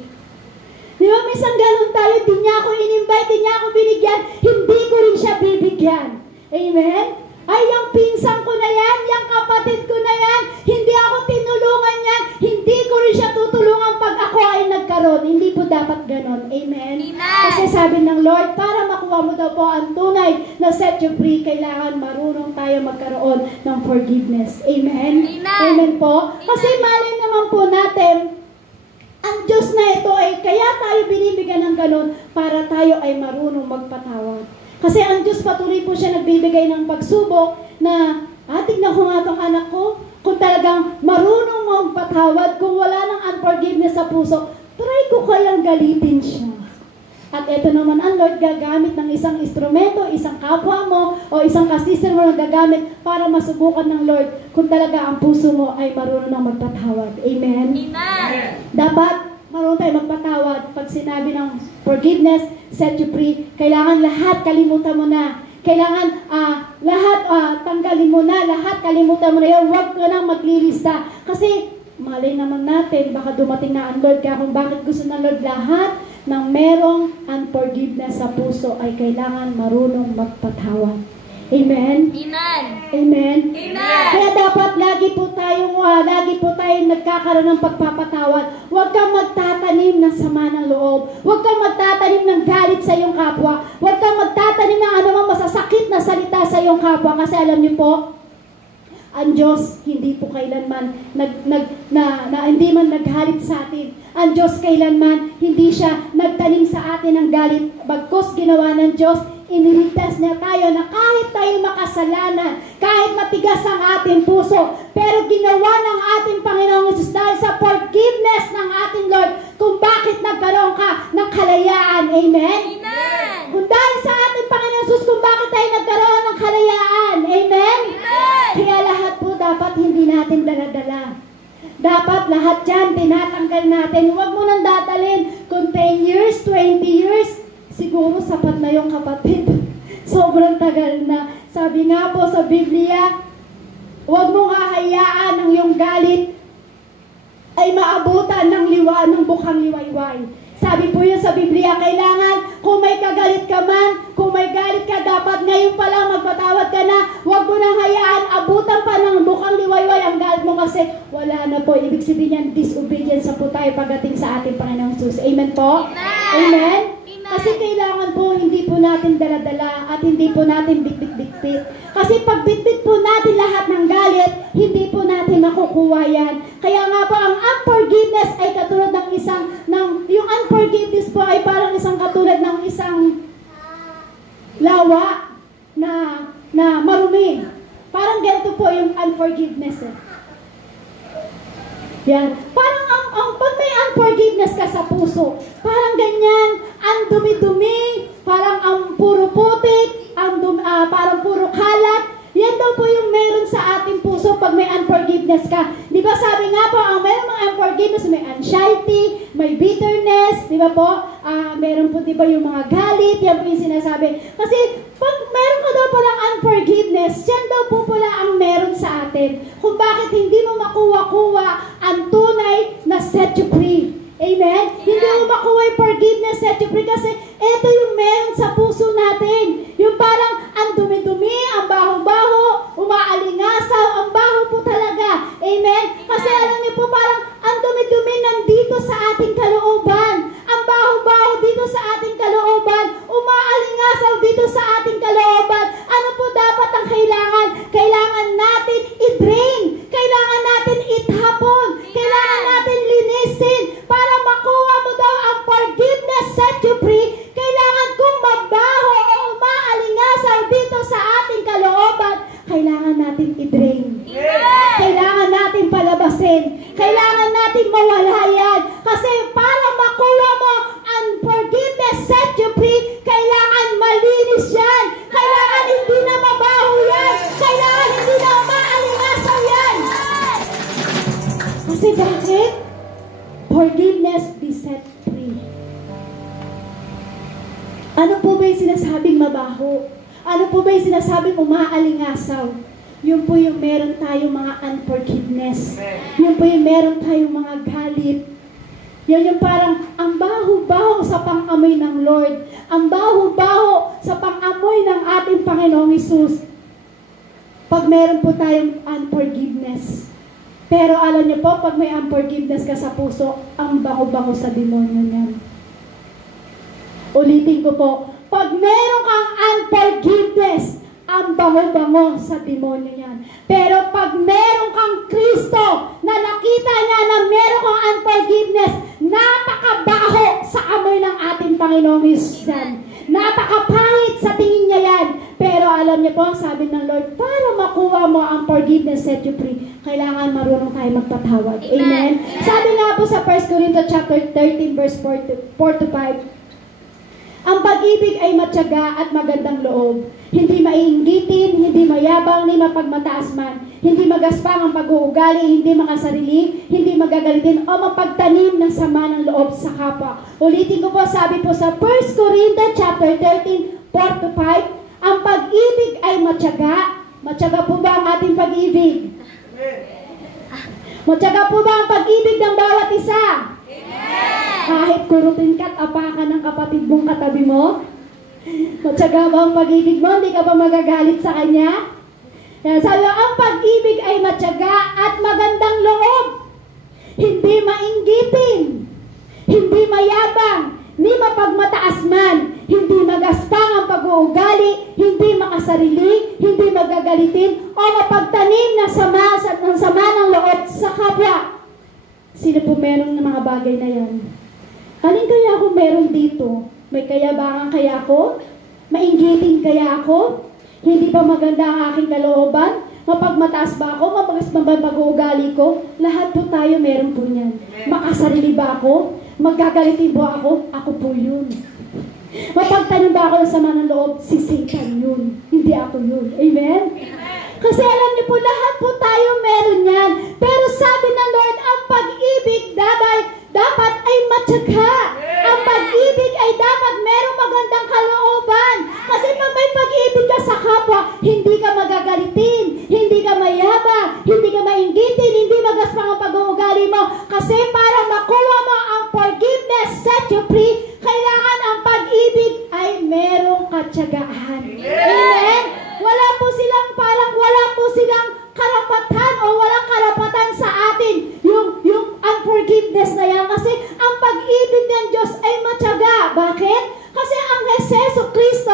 Diba? Minsan ganun tayo, di niya ako in-invite, di niya ako binigyan, hindi ko rin siya bibigyan. Amen? Ay, yung pinsan ko na yan, yung kapatid ko na yan, hindi ako tinulungan yan, hindi ko rin siya tutulungan pag ako ay nagkaroon. Hindi po dapat ganon. Amen? Amen. Kasi sabi ng Lord, para makuha mo daw po ang tunay na set you free, kailangan marunong tayo magkaroon ng forgiveness. Amen? Amen. Amen po? Kasi malay naman po natin, ang Diyos na ito ay kaya tayo binibigyan ng ganon para tayo ay marunong magpatawad. Kasi ang Diyos patuloy po siya nagbibigay ng pagsubok na, tignan ko nga itong anak ko, kung talagang marunong magpatawad, kung wala ng unforgiveness sa puso, try ko kayang galitin siya. At ito naman ang Lord gagamit ng isang instrumento, isang kapwa mo, o isang kasister mo na gagamit para masubukan ng Lord kung talaga ang puso mo ay marunong ng magpatawad. Amen? Amen. Dapat marunong tayo magpatawad. Pag sinabi ng forgiveness, set you free, kailangan lahat kalimutan mo na. Kailangan lahat tanggalin mo na, lahat kalimutan mo na yun. Huwag ka nang maglilista. Kasi malay naman natin, baka dumating na ang Lord. Kaya kung bakit gusto ng Lord lahat ng merong unforgiveness sa puso ay kailangan marunong magpatawad. Amen? Amen. Amen? Amen. Kaya dapat lagi po tayong nagkakaroon ng pagpapatawad. Huwag kang magtatanim ng sama ng loob. Huwag kang magtatanim ng galit sa iyong kapwa. Huwag kang magtatanim ng anumang masasakit na salita sa iyong kapwa. Kasi alam niyo po, ang Diyos hindi po kailanman hindi man naghalit sa atin. Ang Diyos kailanman hindi siya nagtanim sa atin ng galit. Bagkus ginawa ng Diyos, iniligtas niya tayo na kahit tayo makasalanan, kahit matigas ang ating puso, pero ginawa ng ating Panginoong Jesus dahil sa forgiveness ng ating Lord kung bakit nagkaroon ka ng kalayaan. Amen? Amen. Kung dahil sa ating Panginoong Jesus kung bakit tayo nagkaroon ng kalayaan. Amen? Amen. Kaya lahat po dapat hindi natin dala-dala. Dapat lahat dyan tinatanggal natin. Huwag mo nang dadalhin kung 10 years, 20 years, siguro sapat na yung kapatid. Sobrang tagal na. Sabi nga po sa Biblia, huwag mong hahayaan ang iyong galit ay maabutan ng bukhang liwayway. Sabi po yun sa Biblia, kailangan kung may kagalit ka man, kung may galit ka, dapat ngayon pa lang magpatawad ka na. Huwag mo nang hayaan, abutan pa ng bukhang liwayway ang galit mo kasi wala na po. Ibig sabihin yan, disobedience na po tayo pagdating sa ating Panginoong Jesus. Amen po? Amen. Amen? Amen. Kasi kailangan po, hindi po natin daladala at hindi po natin bitbit-bitbit. Kasi pag bitbit po natin lahat ng galit, hindi po natin makukuha yan. Kaya nga po, ang unforgiveness ay katulad ng yung unforgiveness po ay parang katulad ng isang lawa na marumi. Parang ganito po yung unforgiveness. Yan. Parang pag may unforgiveness ka sa puso, parang ganyan, ang dumi-dumi, parang ang puro putik, parang puro kalat. Yan daw po yung meron sa ating puso pag may unforgiveness ka. Di ba sabi nga po, ang meron mga unforgiveness, may anxiety, may bitterness, di ba po? Meron po di ba yung mga galit, yan po yung sinasabi. Kasi pag meron ka daw palang unforgiveness, yan daw po pala ang meron sa atin. Kung bakit hindi mo makuha-kuha ang tunay na set you free. Amen? Hindi mo makuha yung forgiveness, set you free, kasi ito yung meron sa puso natin. Yung parang ang dumi-dumi, ang baho-baho, umaalingasaw, ang baho po talaga. Amen? Kasi alam niyo po, parang ang dumi-dumi nandito sa ating kalooban. Ang baho-baho dito sa ating kalooban. Umaalingasaw dito sa ating kalooban. Ano po dapat ang kailangan? Kailangan natin i-drain. Kailangan natin itapon. Kailangan natin linisin. Para makuha mo daw ang forgiveness, set you free, kailangan kung mabaho o umaalingasaw dito sa ating kalooban, kailangan natin i-drain. Kailangan natin palabasin. Kailangan natin mawala yan. Kasi para makuha mo ang forgiveness, set you free, kailangan malinis yan. Kailangan hindi na mabaho yan. Kailangan hindi na umaalingasaw yan. Kasi bakit? Forgiveness, be set free. Ano po ba yung sinasabing mabaho? Ano po ba yung sinasabing umaalingasaw? Yun po yung meron tayong mga unforgiveness. Yun po yung meron tayong mga galit. Yan yung parang ang baho-baho sa pang-amoy ng Lord. Ang baho-baho sa pang-amoy ng ating Panginoong Hesus. Pag meron po tayong unforgiveness. Pero alam niyo po, pag may unforgiveness ka sa puso, ang baho-baho sa demonyo niyan. Ulitin ko po, pag meron kang unforgiveness, ang bango-bango sa demonyo niyan. Pero pag meron kang Kristo na nakita niya na meron kang unforgiveness, napakabaho sa amoy ng ating Panginoong Hesus. Napakapangit sa tingin niya yan. Pero alam niyo po, sabi ng Lord, para makuha mo ang forgiveness, set you free, kailangan marunong tayo magpatawad. Amen? Sabi nga po sa 1 Corinthians chapter 13, verse 4 to 5, ang pag-ibig ay matyaga at magandang loob. Hindi maiinggitin, hindi mayabang, ni mapagmataas man. Hindi magaspang ang pag-uugali, hindi makasarili, hindi magagalitin o mapagtanim ng sama ng loob sa kapwa. Ulitin ko po, sabi po sa 1 Corinthians chapter 13, 4 to 5, ang pag-ibig ay matyaga. Matyaga po ba ang ating pag-ibig? Matyaga po ba ang pag-ibig ng bawat isa? Kahit kurutin ka at apakan ng kapatid mong katabi mo, matyaga ba ang pag-ibig mo? Hindi ka ba magagalit sa kanya? Sabi, ang pag-ibig ay matyaga at magandang loob. Hindi mainggitin, hindi mayabang, ni mapagmataas man, hindi magaspang ang pag-uugali, hindi makasarili, hindi magagalitin, o mapagtanim ng sama ng loob sa kapwa. Sino po meron ng mga bagay na yan? Alin kaya ako meron dito? May kayabangan kaya ako? Mainggitin kaya ako? Hindi ba maganda ang aking kalooban? Mapagmataas ba ako? Mapagaspan ba pag-uugali ko? Lahat po tayo meron po niyan. Makasarili ba ako? Magagalitin ba ako? Ako po yun. Mapagtanim ba ako ng sama ng loob? Si Satan yun. Hindi ako yun. Amen? Kasi alam niyo po, lahat po tayo meron yan. Pero sabi ng Lord, ang pag-ibig dapat ay matyaga. Ang pag-ibig ay dapat merong magandang kalooban. Kasi pag may pag-ibig ka sa kapwa, hindi ka magagalitin, hindi ka mayabang, hindi ka mainggitin, hindi magaspang ang pag-uugali mo. Kasi para makuha mo ang forgiveness, set you free, kailangan ang pag-ibig ay merong katyagaan. Amen? Wala po silang karapatan o walang karapatan sa atin yung unforgiveness na yan. Kasi ang pag-ibig ng Diyos ay matyaga. Bakit? Kasi ang Hesus Kristo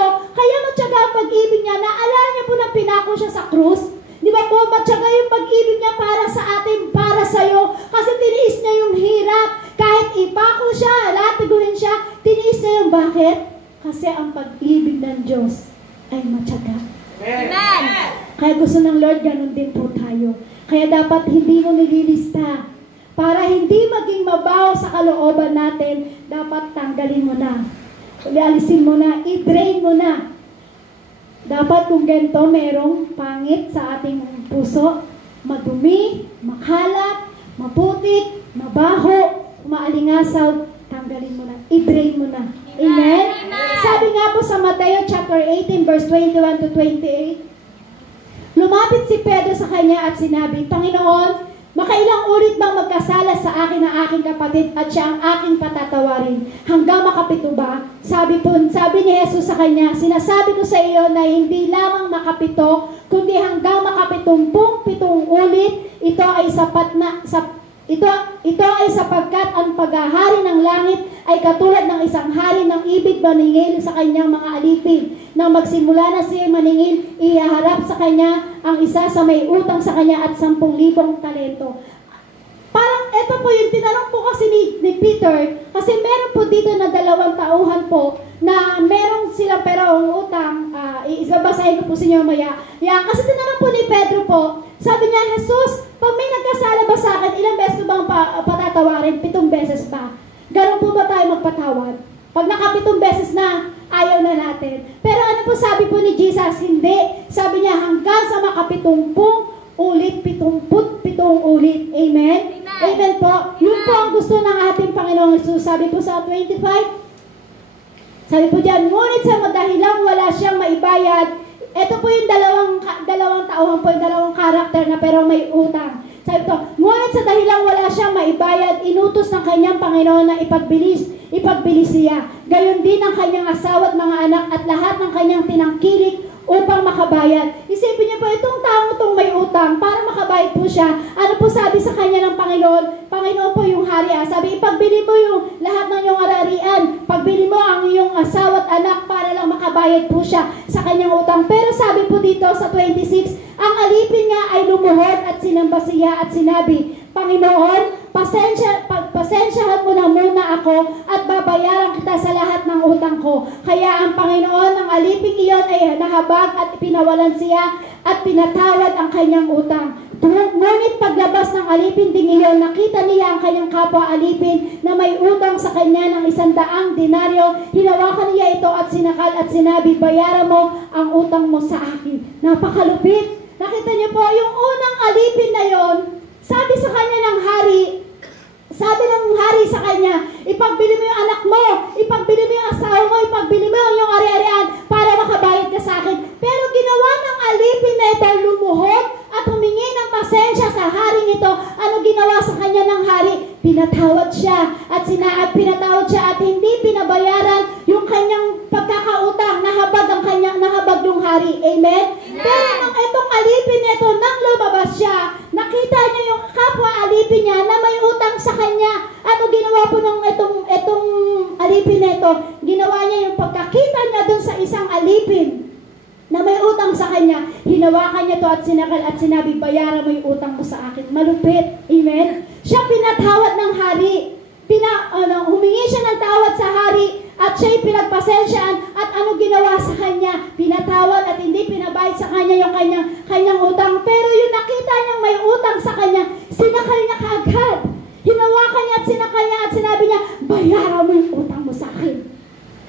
sa'yo kasi tiniis niya yung hirap. Kahit ipako siya, latiguhin siya, tiniis niya yung bakit? Kasi ang pag-ibig ng Diyos ay matyaga. Amen. Kaya gusto ng Lord, ganun din po tayo. Kaya dapat hindi mo nililista. Para hindi maging mabaho sa kalooban natin, dapat tanggalin mo na. Alisin mo na, i-drain mo na. Dapat kung ganito merong pangit sa ating puso, madumi, makalat, maputik, mabaho, maalingasaw, tanggalin mo na, i-drain mo na. Amen? Sabi nga po sa Mateo chapter 18 verse 21 to 28, lumapit si Pedro sa kanya at sinabi, Panginoon, makailang ulit bang magkasala sa akin ang aking kapatid at siya ang aking patatawarin? Hanggang makapito ba? Sabi ni Jesus sa kanya, sinasabi ko sa iyo na hindi lamang makapito, kundi hanggang makapitumpung-pitong ulit, ito ay sapat na, ito ay sapagkat ang paghahari ng langit ay katulad ng isang hari ng ibig maningil sa kanyang mga alipin. Nang magsimula na siya maningil, ihaharap sa kanya ang isa sa may utang sa kanya at 10,000 talento. Parang ito po yung tinanong po kasi ni Peter, kasi meron po dito na 2 tauhan po na meron silang perang utang, isabasahin ko po sa inyo maya. Kasi tinanong po ni Pedro po, sabi niya, Jesus, pag may nagkasala ba sa akin, ilang beses ko bang patatawarin? 7 beses ba? Ganun po ba tayo magpatawad? Pag naka 7 beses na, ayaw na natin. Pero ano po sabi po ni Jesus? Hindi. Sabi niya, hanggang sa makapitumpung ulit, 77 ulit. Amen? Amen po. Yun po ang gusto ng ating Panginoong Jesus. Sabi po sa 25, sabi po dyan, ngunit sa madahilang wala siyang maibayad. Ito po yung dalawang tauhan po, yung dalawang karakter na pero may utang. Sabi po, ngunit sa dahilang wala siyang maibayad, inutos ng kanyang Panginoon na ipagbilis siya. Gayon din ang kanyang asawa at mga anak at lahat ng kanyang tinangkilik upang makabayad. Isipin niyo po, itong taong itong may utang, para makabayad po siya, ano po sabi sa kanya ng Panginoon? Panginoon po yung hari. Sabi, ipagbili mo yung lahat ng iyong ararian. Pagbili mo ang iyong asawa at anak para lang makabayad po siya sa kanyang utang. Pero sabi po dito sa 26, ang alipin nga ay lumuhod at sinamba siya at sinabi, Panginoon, pasensyahan mo na muna ako at babayaran kita sa lahat ng utang ko. Kaya ang Panginoon ng aliping iyon ay nahabag at pinawalan siya at pinatawad ang kanyang utang. Ngunit paglabas ng alipin ding iyon, nakita niya ang kanyang kapwa alipin na may utang sa kanya ng 100 denaryo. Hinawakan niya ito at sinakal at sinabi, bayaran mo ang utang mo sa akin. Napakalupit. Nakita niyo po, yung unang alipin na yon, sabi sa kanya ng hari, sa kanya, ipagbili mo yung anak mo, ipagbili mo yung asawa mo, ipagbili mo yung ari-arian para makabayad ka sa akin. Pero ginawa ng alipin na ito, lumuhod at humingi ng pasensya sa hari nito. Ano ginawa sa kanya ng hari? Pinatawad siya at hindi pinabayaran yung kanyang pagkakautang, nahabag yung hari. Amen? Pero nang itong alipin nito, nang lumabas siya, nakita niya yung kapwa alipin niya na may utang sa kanya. Ano ginawa po ng itong alipin nito? Ginawa niya yung pagkakita niya dun sa isang alipin na may utang sa kanya, hinawakan niya to at sinakal at sinabi, bayaran mo yung utang mo sa akin. Malupit. Amen? Siya pinatawad ng hari. Humingi siya ng tawad sa hari at siya'y pinagpasensyaan at ano ginawa sa kanya? Pinatawad at hindi pinabayad sa kanya yung kanyang utang. Pero yung nakita niyang may utang sa kanya, sinakal niya kaagad. Hinawakan niya at sinakal niya at sinabi niya, bayaran mo yung utang mo sa akin.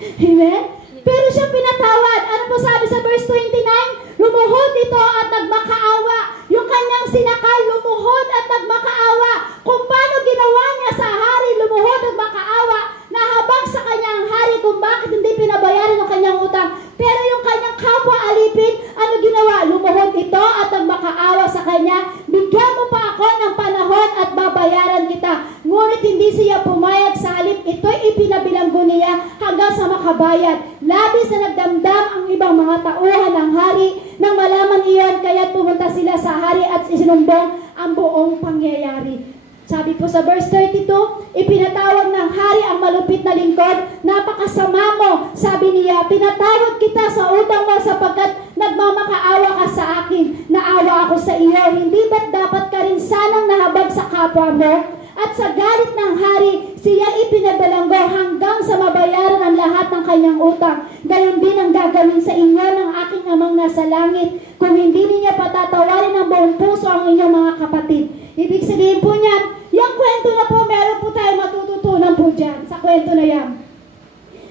Amen? Pero siya pinatawad. Ano po sabi sa verse 29? Lumuhod ito at nagmakaawa. Yung kanyang sinakal, lumuhod at nagmakaawa. Kung paano ginawa niya sa hari, lumuhod at makaawa, nahabag sa kanyang hari kung bakit hindi pinabayaran ang kanyang utang. Pero yung kanyang kapwa alipin, ano ginawa? Lumuhod ito at nagmakaawa sa kanya. Bigyan mo pa ako ng panahon at babayaran kita. Ngunit hindi siya pumayag, sa halip ito'y ipinabilanggo niya hanggang sa makabayad. Labis na nagdamdam ang ibang mga tauhan ng hari nang malaman iyon, kaya't pumunta sila sa hari at isinumbong ang buong pangyayari. Sabi po sa verse 32, ipinatawag ng hari ang malupit na lingkod, napakasama mo, sabi niya, pinatawad kita sa utang mo sapagkat nagmamakaawa ka sa akin, naawa ako sa iyo, hindi ba't dapat ka rin sanang nahabag sa kapwa mo. At sa galit ng hari, siya ipinadalanggo hanggang sa mabayaran ang lahat ng kanyang utang. Gayon din ang gagawin sa inyo ng aking amang nasa langit, kung hindi ninyo patatawarin ng buong puso ang inyong mga kapatid. Ibig sabihin po niyan, yung kwento na po, meron po tayo matututunan po dyan, sa kwento na yan.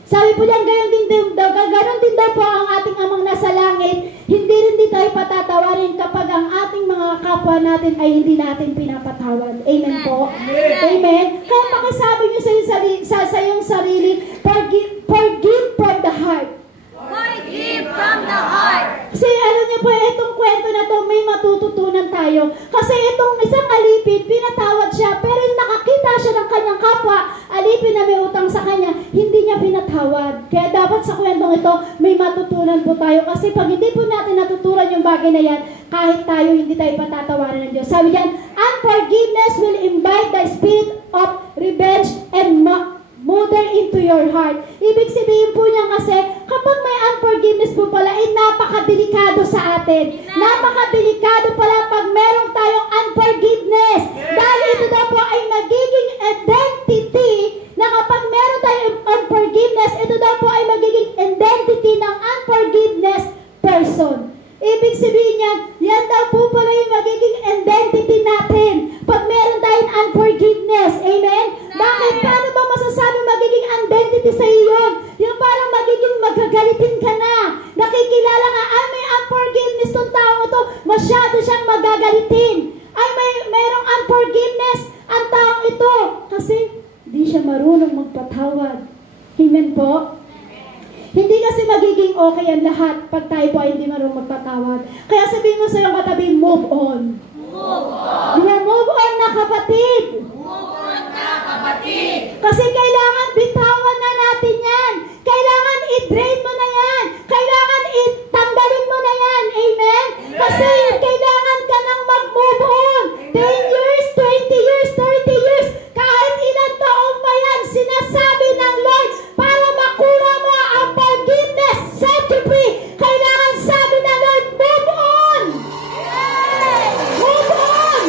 Sabi po diyan, ganon din daw po ang ating amang nasa langit, hindi rin din tayo patatawarin kapag ang ating mga kapwa natin ay hindi natin pinapatawad. Amen po? Amen? Kaya pakisabi niyo sa iyong sarili, forgive from the heart. Forgive from the heart. Kasi alam niyo po, itong kwento na to, may matututunan tayo. Kasi itong isang alipin, pinatawad siya, pero nakakita siya ng kanyang kapwa, alipin na may utang sa kanya, hindi niya pinatawad. Kaya dapat sa kwentong ito, may matutunan po tayo. Kasi pag hindi po natin natutunan yung bagay na yan, kahit tayo, hindi tayo patatawanan ng Diyos. Sabi diyan, unforgiveness will invite the spirit of revenge and murder into your heart. Ibig sabihin po niya kasi, kapag may unforgiveness po pala, napakadelikado sa atin. Napakadelikado pala pag meron tayong unforgiveness. Dahil ito daw po ay magiging identity na kapag meron tayong unforgiveness, ito daw po ay magiging identity ng unforgiveness person. Ibig sabihin niya, yan daw po pala yung magiging identity natin pag meron tayong unforgiveness. Amen? Bakit? Paano ba masasabi magiging identity sa iyo? Yung parang magiging magagalitin ka na. Nakikilala nga, ay may unforgiveness tong taong ito. Masyado siyang magagalitin. Ay mayroong unforgiveness ang taong ito. Kasi di siya marunong magpatawad. Amen po? Hindi kasi magiging okay ang lahat pag tayo po ay hindi marunong magpatawad. Kaya sabihin mo sa iyong katabi, move on. Move on. Move on na kapatid. Move on na kapatid. Kasi kailangan bitawan na natin yan. Kailangan i-drain mo na yan. Kailangan itanggalin mo na yan. Amen? Kasi kailangan ka nang mag-move on. 10 years, 20 years, 30 years, kahit ilang taon pa yan, sinasabi ng Lord, para makuha mo ang forgiveness, set you free. Kailangan sabi ng Lord, move on. Move on.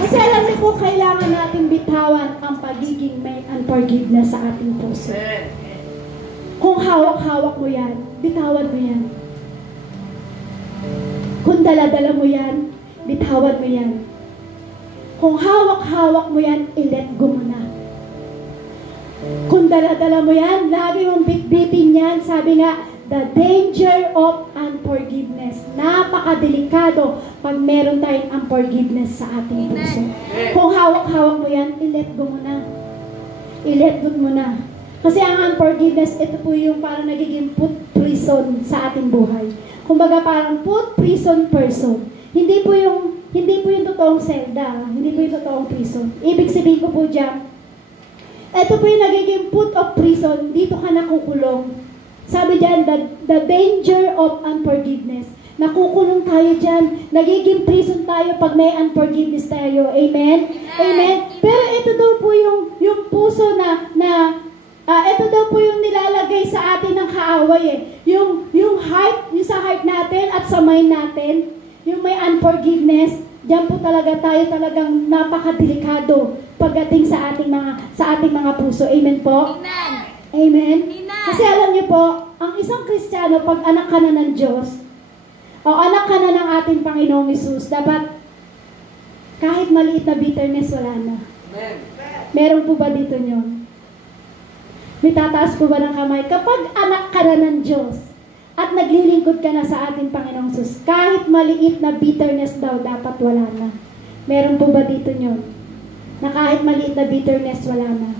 Kasi alam niyo po, kailangan natin bitawan ang pagiging may unforgiveness sa ating puso. Kung hawak-hawak mo yan, bitawan mo yan. Kung dala-dala mo yan, bitawan mo yan. Kung hawak-hawak mo yan, i-let go mo na. Kung dala-dala mo yan, lagi mong bitbitin yan. Sabi nga, the danger of unforgiveness. Napakadelikado pag meron tayong unforgiveness sa ating puso. Kung hawak-hawak mo yan, i-let go mo na. I-let go mo na. Kasi ang unforgiveness, ito po yung parang nagiging put prison sa ating buhay. Kumbaga parang put prison person. Hindi po yung totoong selda. Hindi po yung totoong prison. Ibig sabihin ko po dyan, ito po yung nagiging put of prison, dito ka nakukulong. Sabi dyan, the danger of unforgiveness. Nakukulong tayo dyan. Nagiging prison tayo pag may unforgiveness tayo. Amen? Amen? Pero ito daw po yung puso ito daw po yung nilalagay sa atin ng kaaway eh. Yung heart, yung sa heart natin at sa mind natin, yung may unforgiveness, diyan po talaga tayo talagang napakadelikado pagdating sa ating mga puso. Amen po? Amen. Amen? Amen. Kasi alam niyo po, ang isang Kristiyano, pag anak ka na ng Diyos, o anak ka na ng ating Panginoong Hesus, dapat kahit maliit na bitterness, wala na. Amen. Meron po ba dito nyo? May tataas po ba ng kamay? Kapag anak ka na ng Diyos, at naglilingkod ka na sa ating Panginoong Hesus, kahit maliit na bitterness daw, dapat wala na. Meron po ba dito nyo? Na kahit maliit na bitterness, wala na.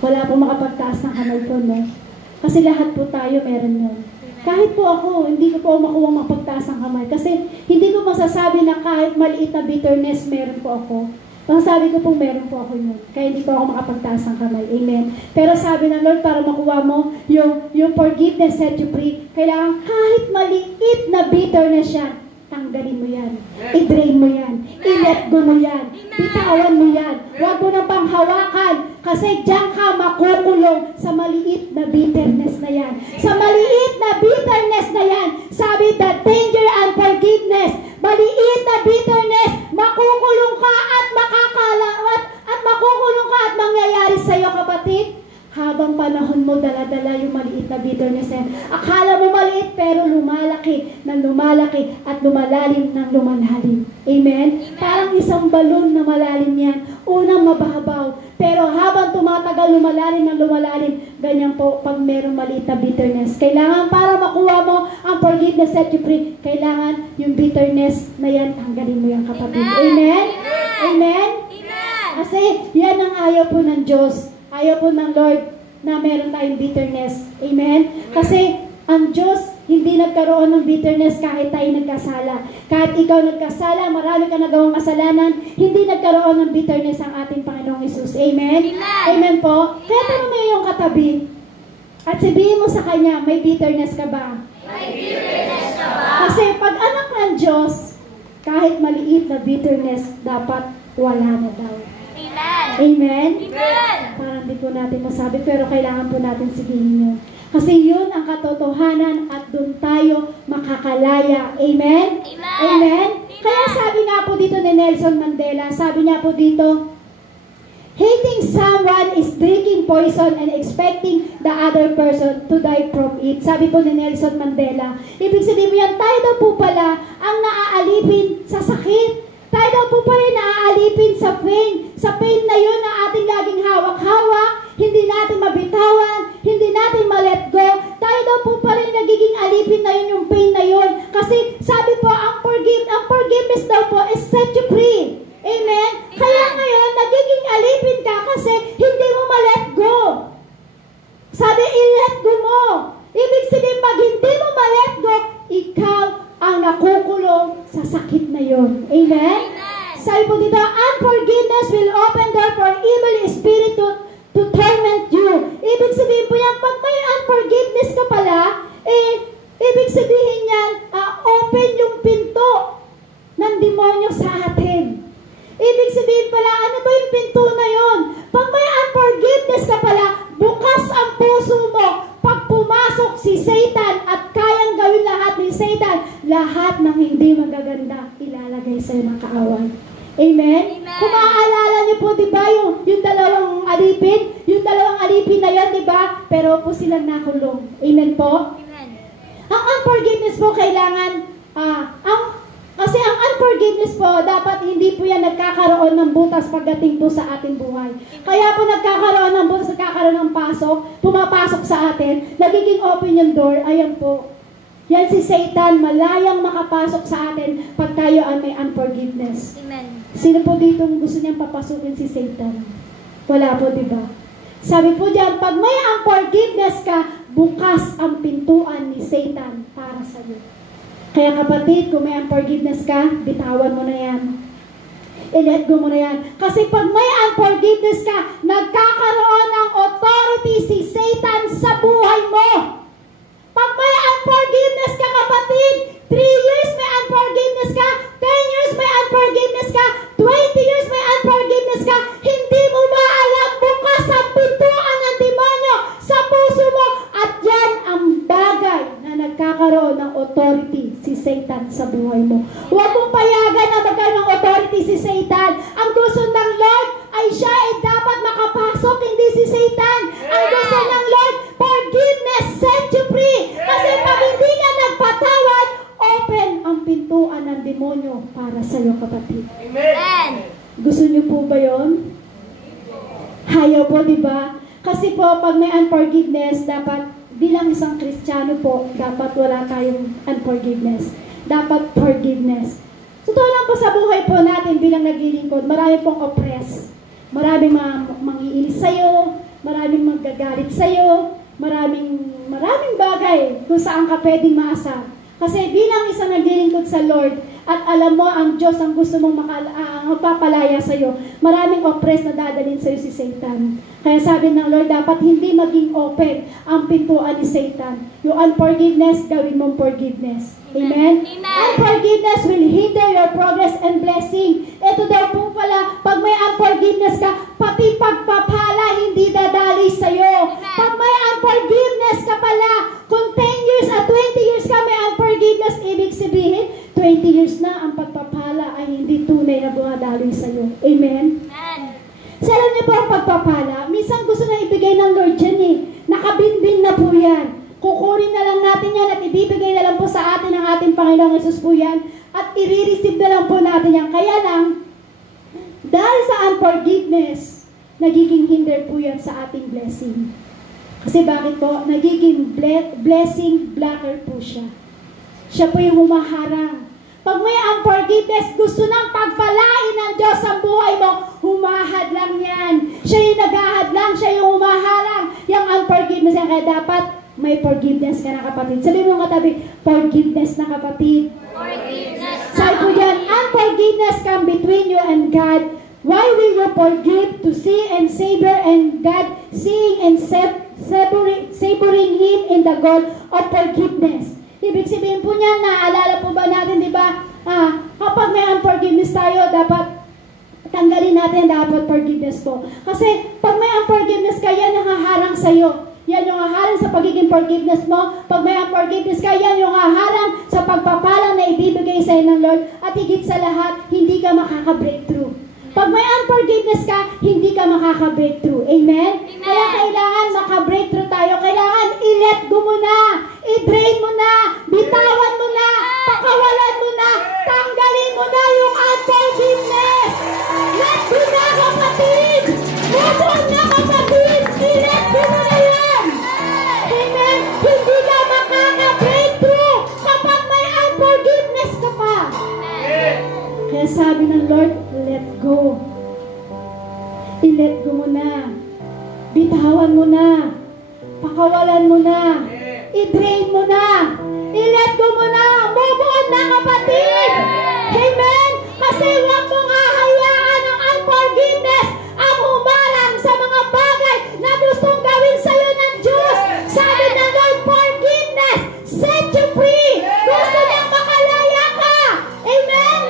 Wala po makapagtaas ng kamay po, no? Kasi lahat po tayo meron yun. Kahit po ako, hindi ko po makuha mapagtaas ng kamay. Kasi hindi ko masasabi na kahit maliit na bitterness, meron po ako. Sabi ko pong meron po ako yun. Kaya hindi po ako makapagtaas ng kamay. Amen. Pero sabi ng Lord, para makuha mo yung forgiveness set you free, kailangan kahit maliit na bitterness yan, tanggalin mo yan. I-drain mo yan. I-let go mo yan. Bitawan mo yan. Huwag mo na pang hawakan. Kasi diyan ka makukulong sa maliit na bitterness na yan. Sa maliit na bitterness na yan, sabi the danger and forgiveness. Maliit na bitterness, bitterness na yan. Akala mo maliit, pero lumalaki at lumalalim ng lumalalim. Amen? Parang isang balon na malalim yan. Unang mababaw. Pero habang tumatagal lumalalim ng lumalalim, ganyan po pag merong maliit na bitterness. Kailangan para makuha mo ang forgiveness set you free, kailangan yung bitterness na yan, tanggalin mo yung kapatid. Amen? Amen? Kasi yan ang ayaw po ng Diyos. Ayaw po ng Lord na meron tayong bitterness. Amen? Kasi ang Diyos hindi nagkaroon ng bitterness kahit tayo nagkasala. Kahit ikaw nagkasala, marami ka nagawang kasalanan, hindi nagkaroon ng bitterness ang ating Panginoong Hesus. Amen? Amen po? Kaya tanong mo yung katabi at sabihin mo sa kanya, may bitterness ka ba? May bitterness ka ba? Kasi pag anak ng Diyos, kahit maliit na bitterness, dapat wala na daw. Amen. Amen? Amen. Parang di po natin masabi, pero kailangan po natin sigihin yun. Kasi yun ang katotohanan at doon tayo makakalaya. Amen? Amen. Amen? Kaya sabi nga po dito ni Nelson Mandela, sabi niya po dito, hating someone is drinking poison and expecting the other person to die from it. Sabi po ni Nelson Mandela. Ibig sabihin mo yan, tayo daw po pala ang naaalipin sa sakit. Tayo daw po pala naaalipin sa pain. Sa pain na yun na ating laging hawak-hawak, hindi natin mabitawan, hindi natin ma-let go. Tayo daw po pala nagiging alipin na yun, yung pain na yun. Kasi sabi po, ang forgiveness daw po is set you free. Amen? Kaya ngayon, nagiging alipin ka kasi hindi mo ma-let go. Sabi, i-let go mo. Ibig sabihin, pag hindi mo ma-let go, ikaw ang nakukulong sa sakit na yun. Amen? Sabi po dito, unforgiveness will open door for evil spirit to torment you. Ibig sabihin po yan, pag may unforgiveness ka pala, ibig sabihin yan, open yung pinto ng demonyo sa atin. Ibig sabihin pala, ano ba yung pinto na yon? Pag may unforgiveness ka pala, bukas ang puso mo. Pag pumasok si Satan at kayang gawin lahat ni Satan, lahat ng hindi magaganda, ilalagay sa'yo ng kaaway. Amen? Kung maaalala niyo po, di ba, yung dalawang alipin na yan, di ba? Pero po silang nakulong. Amen po? Amen. Ang unforgiveness po kailangan, kasi ang unforgiveness po, dapat hindi po yan nagkakaroon ng butas pagdating po sa ating buhay. Kaya po nagkakaroon ng butas, nagkakaroon ng pumapasok sa atin, nagiging open yung door, ayan po. Yan si Satan, malayang makapasok sa atin pag tayo ay may unforgiveness. Amen. Sino po dito gusto niyang papasukin si Satan? Wala po, di ba? Sabi po diyan, pag may unforgiveness ka, bukas ang pintuan ni Satan para sa iyo. Kaya kapatid, kung may unforgiveness ka, bitawan mo na yan. I-let go mo na yan. Kasi pag may unforgiveness ka, nagkakaroon ng authority si Satan sa buhay mo. Pag may unforgiveness ka, kapatid, 3 years may unforgiveness ka, 10 years may unforgiveness ka, 20 years may unforgiveness ka, hindi mo maalam, bukas ang pintuan ng demonyo sa puso mo. At yan ang bagay na nagkakaroon ng authority si Satan sa buhay mo. Huwag mong payagan na magkaroon ng authority si Satan. Ang gusto ng Lord ay siya ay dapat makapasok, hindi si Satan. Ang gusto ng Lord, forgiveness, set you free. Kasi pag hindi ka nagpatawad, open ang pintuan ng demonyo para sa iyo, kapatid. Amen. Gusto niyo po ba yon? Ayaw po, di ba? Kasi po, pag may unforgiveness, dapat bilang isang Kristiyano po, dapat wala tayong unforgiveness. Dapat forgiveness. Totoo lang po sa buhay po natin bilang naglilingkod, marami pong oppress. Maraming mangiinis sa'yo, maraming magagalit sa'yo, maraming bagay kung saan ka pwedeng maasa. Kasi bilang isang naglilingkod sa Lord, at alam mo ang Diyos ang gusto mong magpapalaya sa iyo, maraming oppress na dadalhin sa iyo si Satan. Kaya sabi ng Lord, dapat hindi maging open ang pintuan ni Satan. Yung unforgiveness, gawin mong forgiveness. Amen? Amen. Unforgiveness will hinder your progress and blessing. Ito daw po pala, pag may unforgiveness ka, pati pagpapala hindi dadali sa iyo. Pag may unforgiveness ka pala, kung 10 years at 20 years ka may unforgiveness, ibig sabihin, 20 years na ang pagpapala ay hindi tunay na dumadaloy sa iyo. Amen? Amen. Sa alam niyo po ang pagpapala, minsan gusto na ibigay ng Lord yan eh. Nakabinbin na po yan. niyan at ibibigay na lang po sa atin ng ating Panginoong Hesus po yan at i-receive na lang po natin yan. Kaya lang, dahil sa unforgiveness, nagiging hinder po yan sa ating blessing. Kasi bakit po? Nagiging blessing blocker po siya. Siya po yung humaharang. Pag may unforgiveness, gusto nang pagpalain ng Diyos ang buhay mo, humahad lang yan. Siya yung naghahadlang, siya yung humaharang. Yung unforgiveness yan, kaya dapat may forgiveness ka na kapatid. Sabi mo katabi, forgiveness na kapatid. Forgiveness. Sabi po yan, unforgiveness come between you and God. Why will you forgive to see and savor and God seeing and savoring Him in the goal of forgiveness? Ibig sabihin po niyan, naalala po ba natin, di ba? Kapag may unforgiveness tayo, dapat tanggalin natin dapat forgiveness po. Kasi pag may unforgiveness ka, yan ang haharang sa'yo. Yan yung haharang sa pagiging forgiveness mo. Pag may unforgiveness ka, yan yung haharang sa pagpapalang na ibibigay sa'yo ng Lord. At higit sa lahat, hindi ka makaka-breakthrough. Pag may unforgiveness ka, hindi ka makaka-breakthrough. Amen? Amen? Kaya kailangan maka-breakthrough tayo. Kailangan i-let go mo na. I-drain mo na. Bitawan mo na. Pakawalan mo na. Tanggalin mo na yung unforgiveness. Let go na, kapatid. Move on na, kapatid. I-let go mo na yan. Amen? Hindi ka makaka-breakthrough kapag may unforgiveness ka pa. Kaya sabi ng Lord, let go. I-let go mo na. Bitawan mo na. Pakawalan mo na. I-drain mo na. I-let go mo na. Move on na, kapatid. Amen? Kasi huwag mong hahayaan ang unforgiveness ang humarang sa mga bagay na gustong gawin sa'yo ng Diyos. Sabi ng Lord, forgiveness set you free. Gusto niyang makalaya ka. Amen?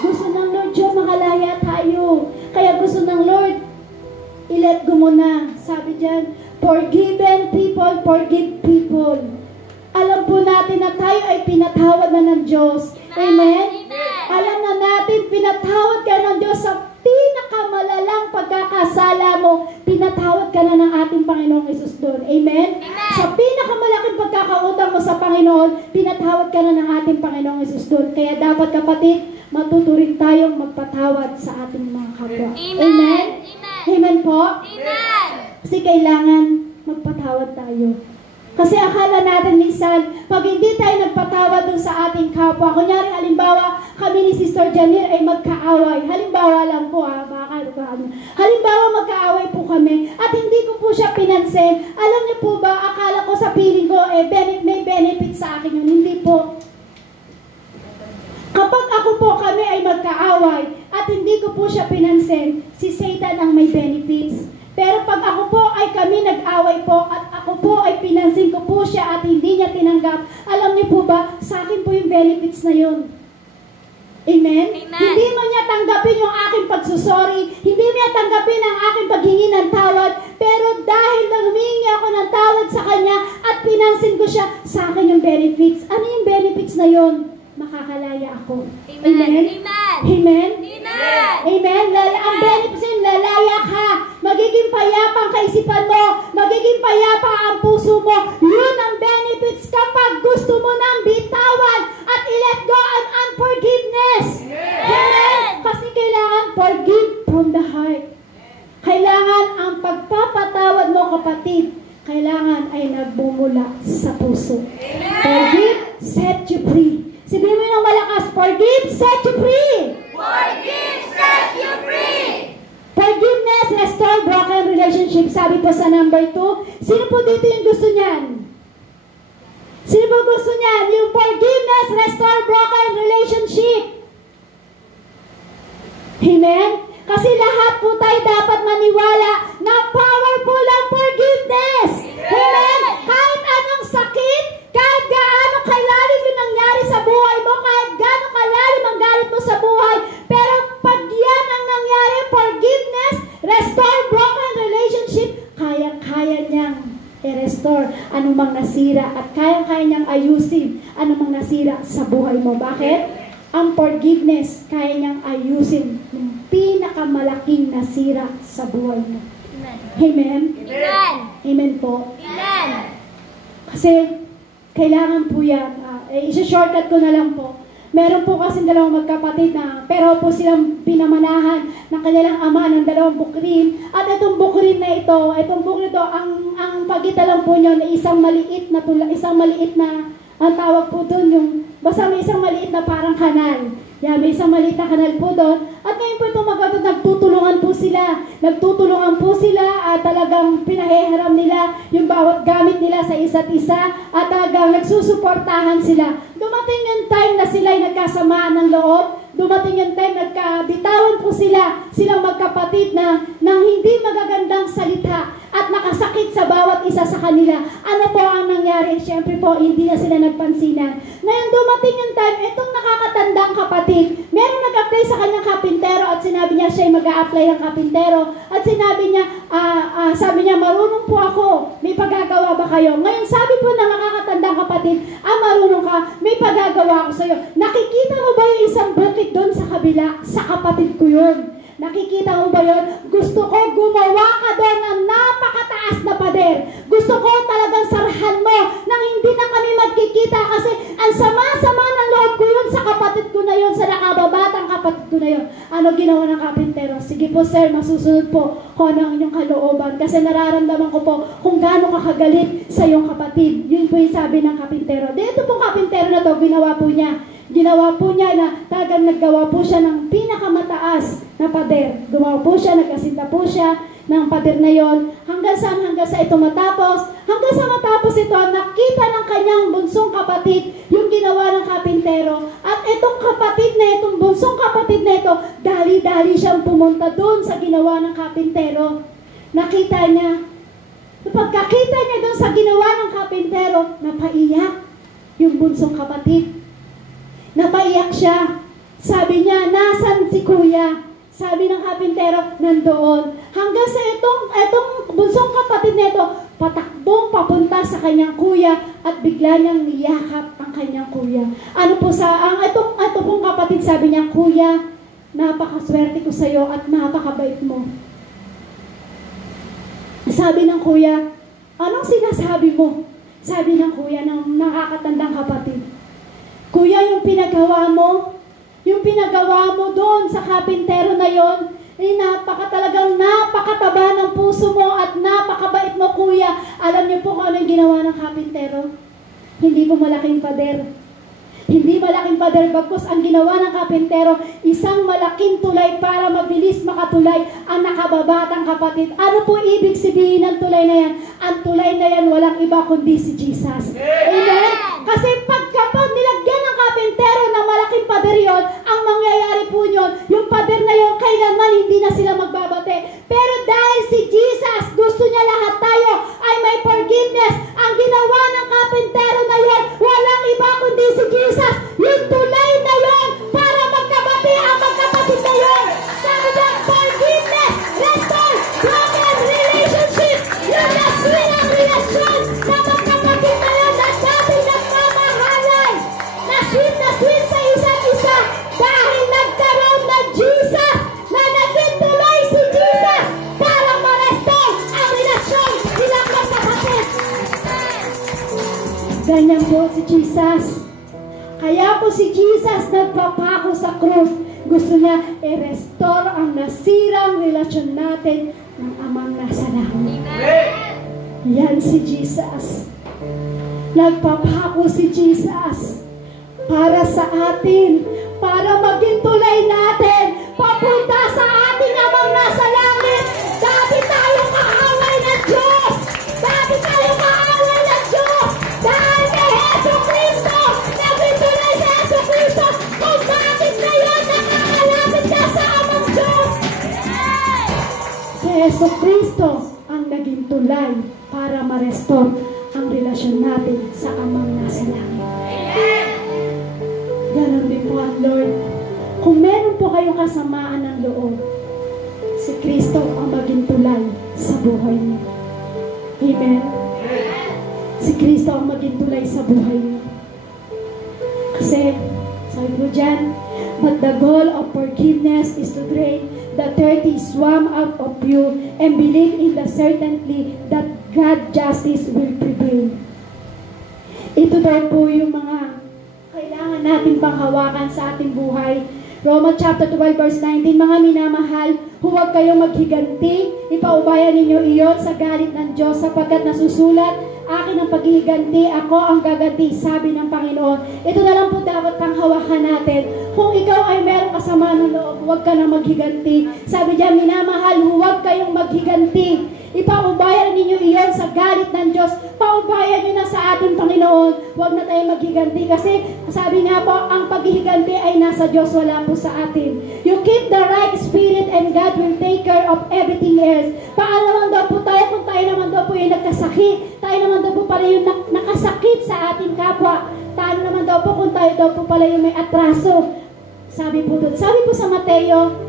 Gusto ng Lord Diyos makalaya tayo. Kaya gusto ng Lord, i-let go mo na. Sabi dyan, forgiven people, forgive people. Alam po natin na tayo ay pinatawad na ng Diyos. Amen? Alam na natin, pinatawad ka ng Diyos sa pinakamalalang pagkakasala mo. Pinatawad ka na ng ating Panginoong Hesus doon. Amen? Sa pinakamalaking pagkakautang mo sa Panginoon, pinatawad ka na ng ating Panginoong Hesus doon. Kaya dapat, kapatid, matuturing tayong magpatawad sa ating mga kapwa. Amen? Amen po? Amen. Kasi kailangan magpatawad tayo. Kasi akala natin minsan, pag hindi tayo nagpatawad dun sa ating kapwa, kunyari halimbawa, kami ni Sister Janir ay magkaaway. Halimbawa lang po halimbawa magkaaway po kami at hindi ko po siya pinansin. Alam niyo po ba, akala ko sa piling ko, may benefit sa akin yun. Hindi po. Kapag ako po kami ay magkaaway at hindi ko po siya pinansin, si Satan ang may benefits. Pero pag ako po ay kami nag-away po at ako po ay pinansin ko po siya at hindi niya tinanggap, alam niyo po ba, sa akin po yung benefits na yun. Amen? Hindi mo niya tanggapin yung aking pagsusori, hindi mo niya tanggapin ang aking paghingi ng tawad, pero dahil humingi ako ng tawad sa kanya at pinansin ko siya, sa akin yung benefits. Ano yung benefits na yun? Makakalaya ako. Amen? Amen? Amen? Ang benefits yun, lalaya ka. Magiging payapa ang kaisipan mo. Magiging payapa ang puso mo. Yun ang benefits kapag gusto mo nang bitawan at i-let go ang unforgiveness. Amen? Kasi kailangan forgive from the heart. Kailangan ang pagpapatawad mo, kapatid, kailangan ay nagbumula sa puso. Forgive, set you free. Sabihin mo ng malakas, forgive, set you free. Forgive, set you free. Forgiveness, restore broken relationship. Sabi po sa number 2, sino po dito yung gusto niyan? Sino po gusto niyan? Yung forgiveness, restore broken relationship. Amen? Kasi lahat po tayo dapat maniwala na powerful ang forgiveness. Amen? Kahit anong sakit, kahit gaano kalalim yung nangyari sa buhay mo, kahit gaano kalalim ang galit mo sa buhay, pero pag yan ang nangyari, forgiveness, restore broken relationship, kaya-kaya niyang i-restore anumang nasira at kaya-kaya niyang ayusin anumang nasira sa buhay mo. Bakit? Ang forgiveness, kaya niyang ayusin yung pinakamalaking nasira sa buhay mo. Amen? Amen. Amen po. Amen. Kasi, kailangan po yan. Isa-shortcut ko na lang po. Meron po kasi dalawang magkapatid na pero po silang pinamanahan ng kanilang ama ng dalawang bukrin. At itong bukrin na ito, ang pagitan lang po nyo na isang maliit na ang tawag po doon yung, basta may isang maliit na parang kanal. Yan, may isang maliit na kanal po doon. At ngayon po itong magkapatid, nagtutulungan po sila at talagang pinahihiram nila yung bawat gamit nila sa isa't isa at talagang nagsusuportahan sila. Dumating yung time na sila ay nagkasamaan ng loob. Dumating yung time nagkabitawan po silang magkapatid na ng hindi magagandang salita at nakasakit sa bawat isa sa kanila. Ano po ang nangyari? Siyempre po, hindi na sila nagpansinan. Ngayon dumating yung time, itong nakakatandang kapatid, meron nag-apply sa kanyang kapintero at sinabi niya siya ay mag-a-apply ng kapintero at sabi niya, marunong po ako, may pagagawa ba kayo? Ngayon sabi po ng nakakatandang kapatid, marunong ka, may pagagawa ako sa'yo. Nakikita mo ba yung isang bukid doon sa kabila? Sa kapatid ko yun. Nakikita mo ba yun? Gusto ko gumawa ka doon ng napakataas na pader. Gusto ko talagang sarahan mo nang hindi na kami magkikita kasi ang sama-sama ng loob ko yun sa kapatid ko na yun, sa nakababatang kapatid ko na yun. Ano ginawa ng kapintero? Sige po sir, masusunod po ko ng inyong kalooban kasi nararamdaman ko po kung gaano kakagalit sa iyong kapatid. Yun po yung sabi ng kapintero. Dito pong kapintero na to, ginawa po niya na talagang naggawa po siya ng pinakamataas na pader. Gumawa po siya, nagasinta po siya ng pader na yon. Hanggang sa ito matapos. Hanggang sa matapos ito, nakita ng kanyang bunsong kapatid yung ginawa ng kapintero. At itong bunsong kapatid na ito, dali-dali siyang pumunta doon sa ginawa ng kapintero. Nakita niya. Pagkakita niya doon sa ginawa ng kapintero, napaiyak yung bunsong kapatid. Napaiyak siya. Sabi niya, nasan si kuya? Sabi ng kapintero, nandoon. Hanggang sa itong bunsong kapatid nito, patakbong papunta sa kanyang kuya at bigla niyang niyakap ang kanyang kuya. Ito pong kapatid, sabi niya, kuya, napakaswerte ko sa iyo at napakabait mo. Sabi ng kuya, anong sinasabi mo? Sabi ng kuya ng nakakatandang kapatid, kuya, yung pinagawa mo doon sa kapintero na yon, talagang napakataba ng puso mo at napakabait mo, kuya. Alam niyo po kung ano yung ginawa ng kapintero? Hindi po malaking pader. Hindi malaking pader, bagkus ang ginawa ng kapintero, isang malaking tulay para mabilis makatulay ang nakababatang kapatid. Ano po ibig sabihin ng tulay na yan? Ang tulay na yan walang iba kundi si Jesus. Amen? Kasi kapag nilagyan ng kapintero na malaking pader yon, ang mangyayari po yun, yung pader na yon, kailanman hindi na sila magbabate. Pero dahil si Jesus, gusto niya lahat tayo ay may forgiveness. Ang ginawa ng kapintero na yon, walang iba kundi si Jesus. Yung tulay na yon, para magkabati ang magkapatid na yon. Sabi niya, forgiveness, restore, broken relationship. Yun na swing ang relasyon na magkapatid na yon na dati nagmamahalan. Na swing sa isa't isa dahil nagkaroon ng Jesus, na naging tuloy si Jesus para ma-restore ang relasyon nilang magkapatid. Ganyan po si Jesus. Kaya po si Jesus nagpapako sa krus. Gusto niya i-restore ang nasirang relasyon natin ng Amang nasa langit. Yan si Jesus. Nagpapako si Jesus para sa atin, para maging tulay natin papunta sa ating Amang nasa langit. Dati tayo kaaway ng Diyos. Dati tayo kaaway ng Diyos. Dahil kay Jesu Cristo, naging tulay si Jesu Cristo. Kung bakit ngayon nakakalapit ka sa Amang Diyos? Si Jesu Cristo ang naging tulay para ma-restore ang relasyon natin sa Amang nasa langit. Ganon din po ang Lord. Kung meron po kayong kasamaan ng loob, si Kristo ang maging tulay sa buhay niyo. Amen? Si Kristo ang maging tulay sa buhay niyo. Kasi, sabi po dyan, but the goal of forgiveness is to drain the dirty swamp out of you and believe in the certainty that God's justice will prevail. Ito daw po yung mga kailangan natin panghawakan sa ating buhay. Romans chapter 12 verse 19, mga minamahal, huwag kayong maghiganti, ipaubayan ninyo iyon sa galit ng Diyos, sapagkat nasusulat, akin ang paghihiganti, ako ang gaganti, sabi ng Panginoon. Ito na lang po dapat panghawakan natin. Kung ikaw ay meron kasama ng loob, huwag ka nang maghiganti. Sabi diyan, minamahal, huwag kayong maghiganti. Ipaubayan ninyo iyon sa galit ng Diyos. Paubayan nyo na sa ating Panginoon. Huwag na tayong maghiganti. Kasi sabi nga po, ang paghihiganti ay nasa Diyos, wala po sa atin. You keep the right spirit and God will take care of everything else. Paano naman daw po tayo kung tayo naman daw po yung nagkasakit? Tayo naman daw po pala yung nakasakit sa ating kapwa. Paano naman daw po kung tayo daw po pala yung may atraso? Sabi po doon. Sabi po sa Mateo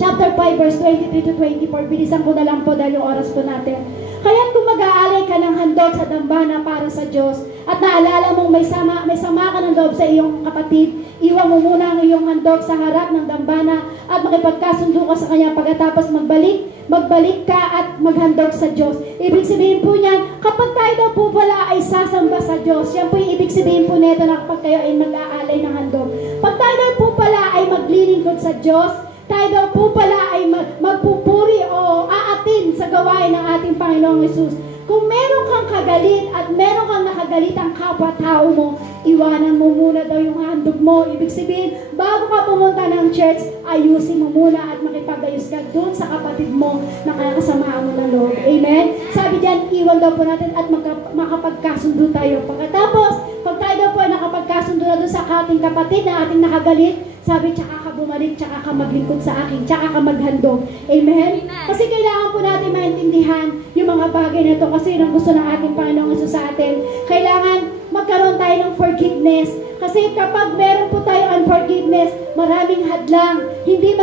chapter 5 verse 23 to 24, bilisan ko na lang po dahil yung oras po natin. Kaya't kung mag-aalay ka ng handog sa dambana para sa Diyos at naalala mong may sama ka ng loob sa iyong kapatid, iwan mo muna ang iyong handog sa harap ng dambana at makipagkasundo ka sa kanya, pagkatapos magbalik ka at maghandog sa Diyos. Ibig sabihin po niyan, kapag tayo daw po pala ay sasamba sa Diyos, yan po yung ibig sabihin po nito na kapag kayo ay mag-aalay ng handog. Pag tayo daw po pala ay maglilingkod sa Diyos, tayo daw po pala ay magpupuri o aatin sa gawain ng ating Panginoong Hesus. Kung meron kang kagalit at meron kang nakagalitang kapwa-tao mo, iwanan mo muna daw yung handog mo. Ibig sabihin, bago ka pumunta ng church, ayusin mo muna at makipag-ayos ka doon sa kapatid mo na kasamaan mo ng Lord. Amen? Sabi diyan, iwan daw po natin at makapagkasundo tayo. Pagkatapos, pag tayo daw po ay nakapagkasundo na doon sa ating kapatid na ating nakagalit, sabi, tsaka ka bumalik, tsaka ka maglingkod sa akin, tsaka ka maghandog. Amen? Kasi kailangan po natin maintindihan yung mga bagay na ito kasi yun ang gusto ng ating Panginoong Hesus sa atin. Kailangan magkaroon tayo ng forgiveness. Kasi kapag meron po tayo unforgiveness, maraming hadlang. Hindi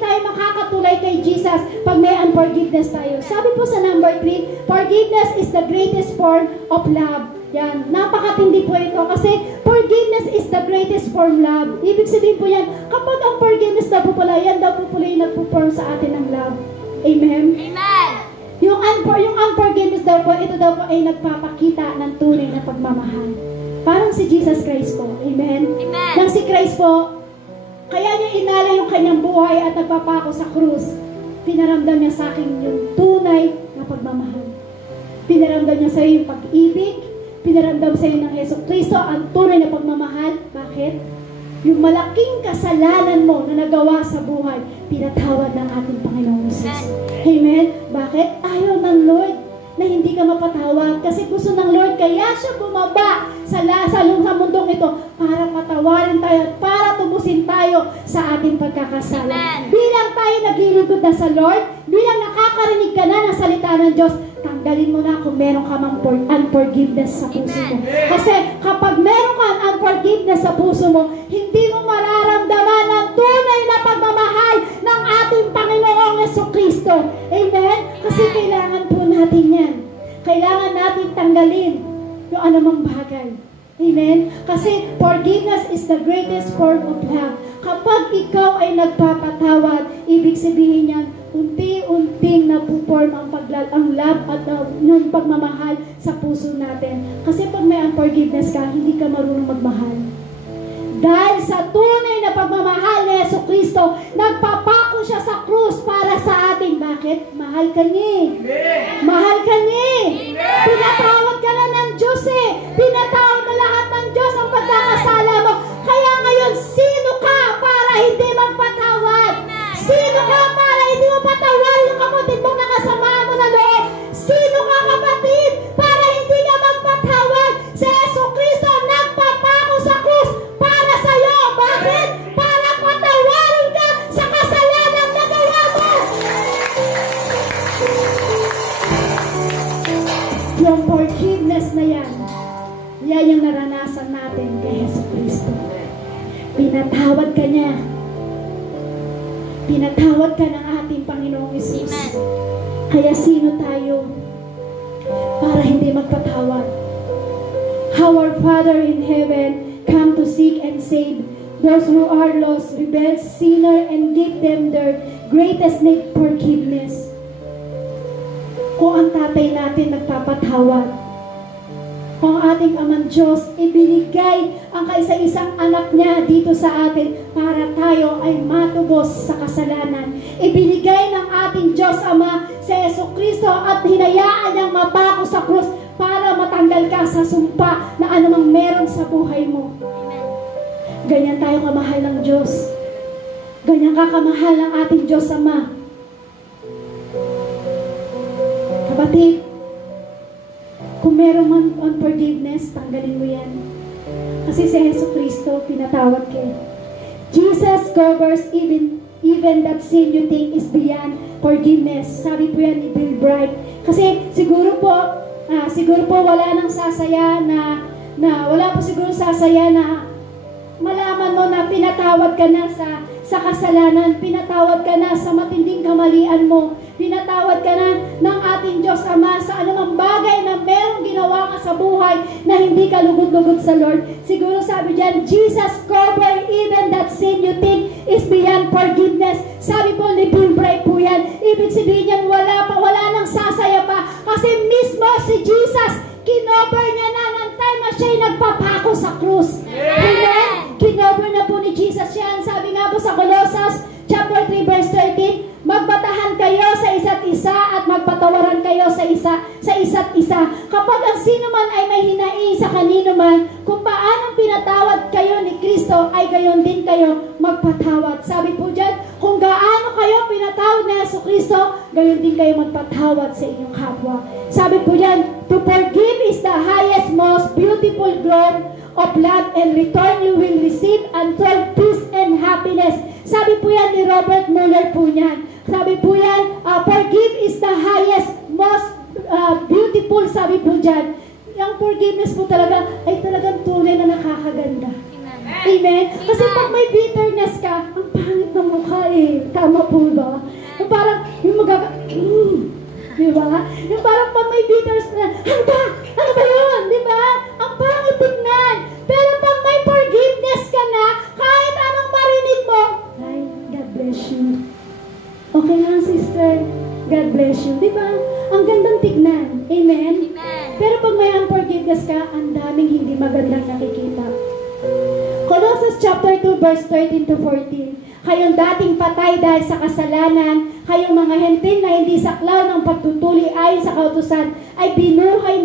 tayo makakatulay kay Jesus pag may unforgiveness tayo. Sabi po sa number 3, forgiveness is the greatest form of love. Yan, napakatindi po ito kasi forgiveness is the greatest form love. Ibig sabihin po yan, kapag ang forgiveness daw po pala, yan daw po pala yung nagpo-form sa atin ng love. Amen? Amen. Yung unforgiveness daw po, ito daw po ay nagpapakita ng tunay na pagmamahal. Parang si Jesus Christ po. Amen? Amen. Nang si Christ po, kaya niya inala yung kanyang buhay at nagpapako sa krus. Pinaramdam niya sa akin yung tunay na pagmamahal. Pinaramdam niya sa iyo yung pag-ibig. Pinaramdam sa iyo ng Hesus Kristo ang tunay na pagmamahal. Bakit? Yung malaking kasalanan mo na nagawa sa buhay, pinatawad ng ating Panginoong Hesus. Amen? Bakit? Ayaw ng Lord na hindi ka mapatawad. Kasi gusto ng Lord, kaya siya bumaba sa mundong ito para patawarin tayo at para tubusin tayo sa ating pagkakasala. Amen. Bilang tayo naglilingkod na sa Lord, bilang nakakarinig ka na ng salita ng Diyos, tanggalin mo na kung meron ka mang unforgiveness sa puso mo. Kasi kapag meron ka unforgiveness sa puso mo, hindi mo mararamdaman ang tunay na pagmamahal ng ating Panginoong Jesucristo. Amen? Kasi kailangan po natin yan. Kailangan natin tanggalin yung anumang bagay. Amen? Kasi forgiveness is the greatest form of love. Kapag ikaw ay nagpapatawad, ibig sabihin yan, unti-unting napuporm ang love at yung pagmamahal sa puso natin. Kasi pag may unforgiveness ka, hindi ka marunong magmahal. Dahil sa tunay na pagmamahal ni Jesucristo, nagpapako siya sa krus para sa atin. Bakit? Mahal ka niya. Mahal ka niya. Pinatawad ka na ng Diyos eh. Pinatawad na lahat ng Diyos ang pagkakasala mo. Kaya ngayon, sino ka para hindi magpatawad? Sino ka para hindi mo patawad yung kapatid mong nakasama mo na loob? Sino ka kapatid para hindi ka magpatawad? Si Jesucristo nagpapako sa krus para sa iyo. Bakit? Para patawarin ka sa kasalanan na gawa mo. Yung forgiveness na yan yung naranasan natin kay Jesucristo. Pinatawad ka niya. Pinatawad ka ng ating Panginoong Hesus. Kaya sino tayo para hindi magpatawad? Our Father in heaven, come to seek and save those who are lost, rebels, sinner, and give them their greatest need, forgiveness. Kung ang tatay natin nagpapatawad, Kung ating Amang Diyos, ibinigay ang kaisa-isang anak niya dito sa atin para tayo ay matubos sa kasalanan. Ibinigay ng ating Diyos Ama si Jesucristo at hinayaan niyang mapako sa krus para matanggal ka sa sumpa na anumang meron sa buhay mo. Ganyan tayo kamahal ng Diyos. Ganyan ka kamahal ng ating Diyos Ama. Kapatid, kung meron man unforgiveness, tanggalin mo yan. Kasi si Jesucristo, pinatawad kayo. Jesus covers even that sin you think is beyond forgiveness. Sabi po yan ni Bill Bright. Kasi siguro po wala nang sasaya wala po siguro sasaya na malaman mo na pinatawad ka na sa kasalanan, pinatawad ka na sa matinding kamalian mo, pinatawad ka na ng ating Diyos Ama sa anumang bagay na merong ginawa ka sa buhay na hindi ka lugod-lugod sa Lord. Siguro sabi dyan, Jesus covered even that sin you think is beyond forgiveness. Sabi po ni Bill Bright po yan. Ibig sabihin yan, wala nang sasaya pa. Kasi mismo si Jesus, kinover niya na ng time na siya'y nagpapako sa krus. Amen? Kinover na po ni Jesus yan. Sabi nga po sa Colossus chapter 3 verse 13, magbatahan kayo sa isa't isa at magpatawaran kayo sa isa't isa. Kapag ang sino man ay may hinaing sa kanino man, kung paanong pinatawad kayo ni Kristo, ay gayon din kayo magpatawad. Sabi po dyan, kung gaano kayo pinatawad ni Jesucristo, gayon din kayo magpatawad sa inyong kapwa. Sabi po dyan, to forgive is the highest, most beautiful ground of love, and return you will receive untold peace and happiness. Sabi po yan ni Robert Mueller po yan. Sabi po yan, forgive is the highest, most beautiful, sabi po dyan. Yung forgiveness po talaga ay talagang tunay na nakakaganda. Amen? Kasi pag may bitterness ka, ang pangit ng mukha eh. Tama po ba? Yung parang, yung diba? Yung parang pag may bitterness na, ano ba yun? Diba? Ang pangit tignan. Pero pag may forgiveness ka na, kahit anong marinig mo, ay, God bless you. Okay lang, sister. God bless you. Diba? Ang gandang tignan. Amen? Pero pag may unforgiveness ka, ang daming hindi magandang nakikita. Colossus chapter 2 verse 13 to 14. Kayong dating patay dahil sa kasalanan, kayong mga hentil na hindi saklaw ng pagtutuli ayon sa kautusan, ay binuhay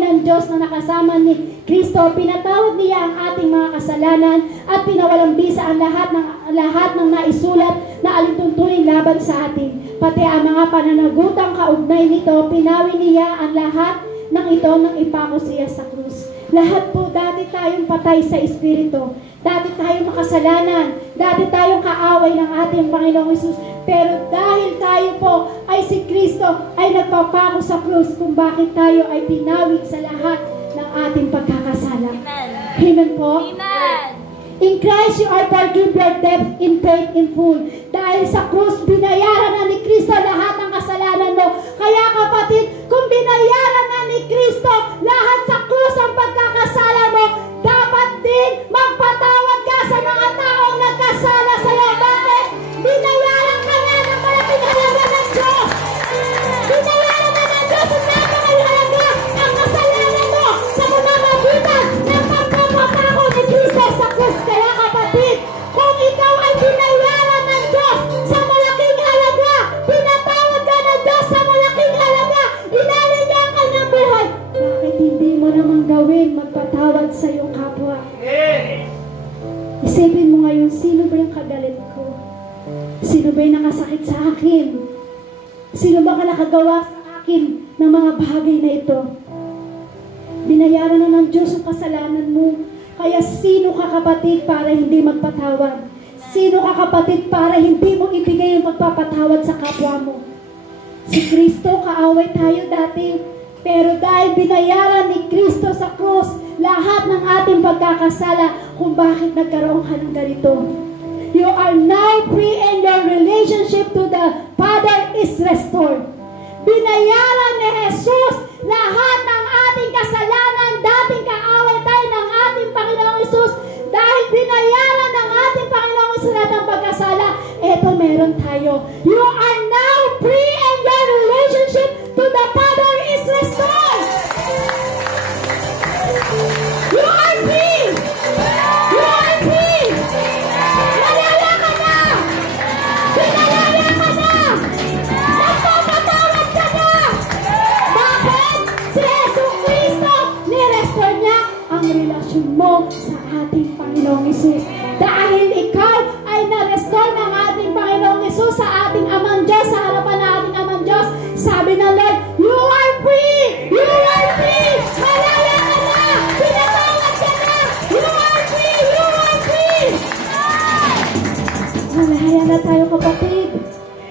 ng Diyos na nakasama ni Kristo. Pinatawad niya ang ating mga kasalanan at pinawalang bisa ang lahat ng naisulat na alituntunin laban sa atin. Pati ang mga pananagutang kaugnay nito, pinawi niya ang lahat ng ito nang ipako siya sa krus. Lahat po, dati tayong patay sa Espiritu. Dati tayong makasalanan. Dati tayong kaaway ng ating Panginoong Hesus. Pero dahil tayo po ay si Kristo ay nagpapako sa krus kung bakit tayo ay pinawid sa lahat ng ating pagkakasala. Amen po? Amen. In Christ you are forgiven your debt in faith in full. Dahil sa krus, binayaran na ni Kristo lahat ng kasalanan mo. Kaya kapatid, kung binayaran na ni Kristo lahat sa krus ang pagkakasala mo, dapat din magpatawad ka sa mga taong nagkasala sa iyo. Bakit? Binayaran ka na ng malaking halaga ng Diyos. Binayaran na ng Diyos ang napakahalaga ang kasalanan mo sa pamamagitan ng pagpapatako ni Kristo sa krus. Kaya kapatid, kung ikaw ay binayaran ng Diyos sa malaking halaga, pinatawad ka ng Diyos sa malaking halaga, inalin niya ang kanyang buhay, bakit hindi mo naman gawin magpatawad sa iyong kapwa? Isipin mo ngayon, sino ba yung kagalit ko? Sino ba yung nakasakit sa akin? Sino ba nakagawa sa akin ng mga bagay na ito? Binayaran na ng Diyos ang kasalanan mo. Kaya sino ka kapatid para hindi magpatawad? Sino ka kapatid para hindi mo ibigay yung magpapatawad sa kapwa mo? Si Kristo, kaaway tayo dati. Pero dahil binayaran ni Kristo sa krus lahat ng ating pagkakasala, kung bakit nagkaroon ka ng ganito. You are now free and your relationship to the Father is restored. Binayaran ni Jesus lahat ng ating kasalanan. Dating kaaway tayo ng ating Panginoong Hesus. Dahil binayaran ng ating Panginoong Hesus lahat ng pagkasala, eto meron tayo. You are now free and your relationship to the Father is restored. Magsisimula tayo, kapatid.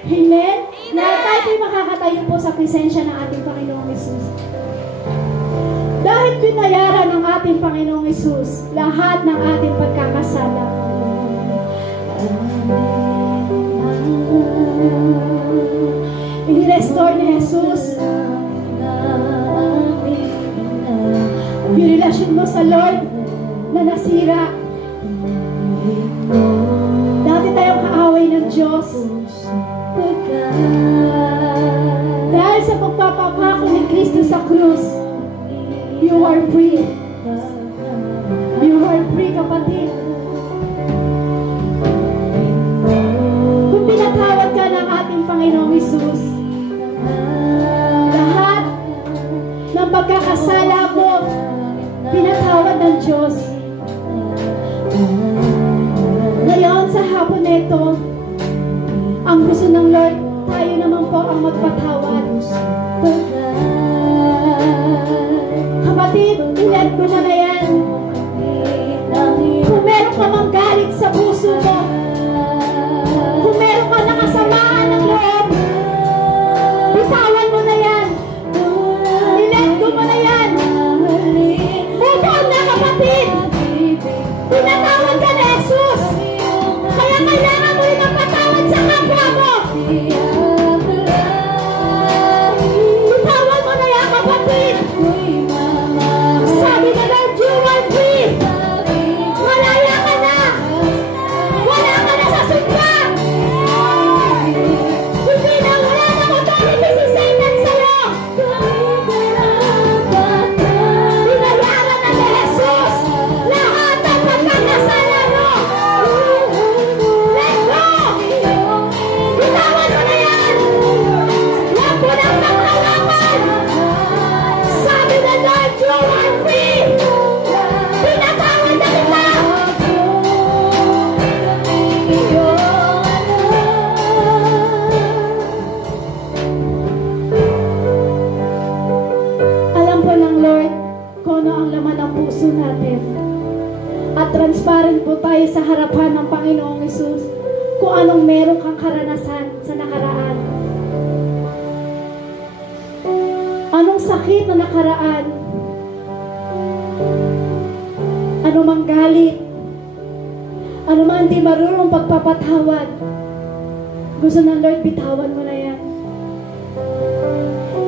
Amen? Na tayo makakatayo po sa presensya ng ating Panginoong Hesus. Dahil binayaran ng ating Panginoong Hesus lahat ng ating pagkakasala. I-restore ni Jesus yung relasyon mo sa Lord na nasira. Dati tayong kaaway ng Diyos. Dahil sa pagpapapako ni Kristo sa krus, you are free. You are free, kapatid. Kung pinatawad ka ng ating Panginoong Hesus, lahat ng pagkakasala mo, pinatawad ng Diyos. Ngayon, sa hapon na ito, ang gusto ng Lord, tayo naman po ang magpatawad. Kapatid, ilan ko na yan. Kung meron ka mang galit sa puso mo, kung meron ka nakasamaan ng loob, bitawan mo na yan. Ilan ko mo na yan. Bukaw na, kapatid. Pinatawad ka na, Jesus. Kaya kailangan mo rin magpatawad sa kapwa mo. Bitawan mo na yan, kapatid. Sabi na Lord, you are free. Malaya ka na. Wala ka na sa sumpa. Hindi na wala na authority si Satan sa'yo. Binayaran na ni Jesus lahat ng pagkakasala mo. Let go. Bitawan mo na yan. Huwag mo nang panghawakan. Sabi na Lord, you are free. Pinatawad na kita. Alam po ng Lord kung ano ang laman ng puso natin. At transparent po tayo sa harapan ng Panginoong Hesus kung anong meron kang karanasan sa nakaraan. Anong sakit na nakaraan? Ano mang galit? Ano mang hindi marunong pagpapatawad? Gusto ng Lord, bitawan mo na yan.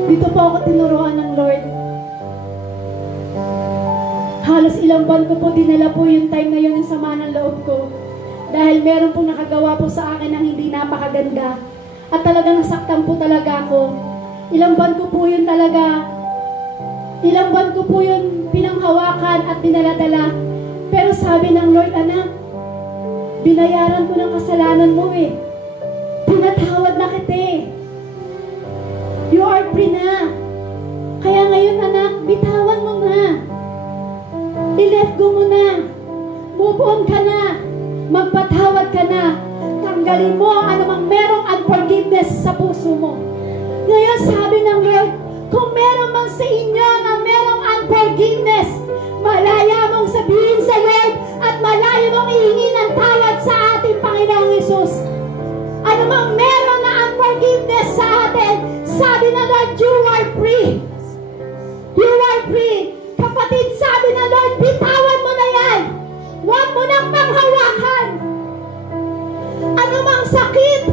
Dito po ako tinuruan ng Lord. Halos ilang buwan ko po dinala po yung time na yun ng sama ng loob ko. Dahil meron pong nakagawa po sa akin ng hindi napakaganda. At talagang nasaktan po talaga ako. Ilang buwan ko po yun talaga. Ilang buwan ko po yun pinanghawakan at dinaladala. Pero sabi ng Lord, anak, binayaran ko ng kasalanan mo eh. Pinatawad na kita eh. You are free na. Kaya ngayon anak, bitawan mo na. I-let go mo na. Move on ka na. Magpatawad ka na. Tanggalin mo ang anumang merong unforgiveness sa puso mo. Ngayon sabi ng Lord, kung meron man sa inyo na merong unforgiveness, malaya mong sabihin sa Lord at malaya mong ihingi ng tawad sa ating Panginoong Hesus. Ano mang meron na unforgiveness sa atin, sabi ng Lord, you are free. You are free. Kapatid, sabi ng Lord, bitawan mo na yan. Huwag mo nang panghawakan. Ano mang sakit,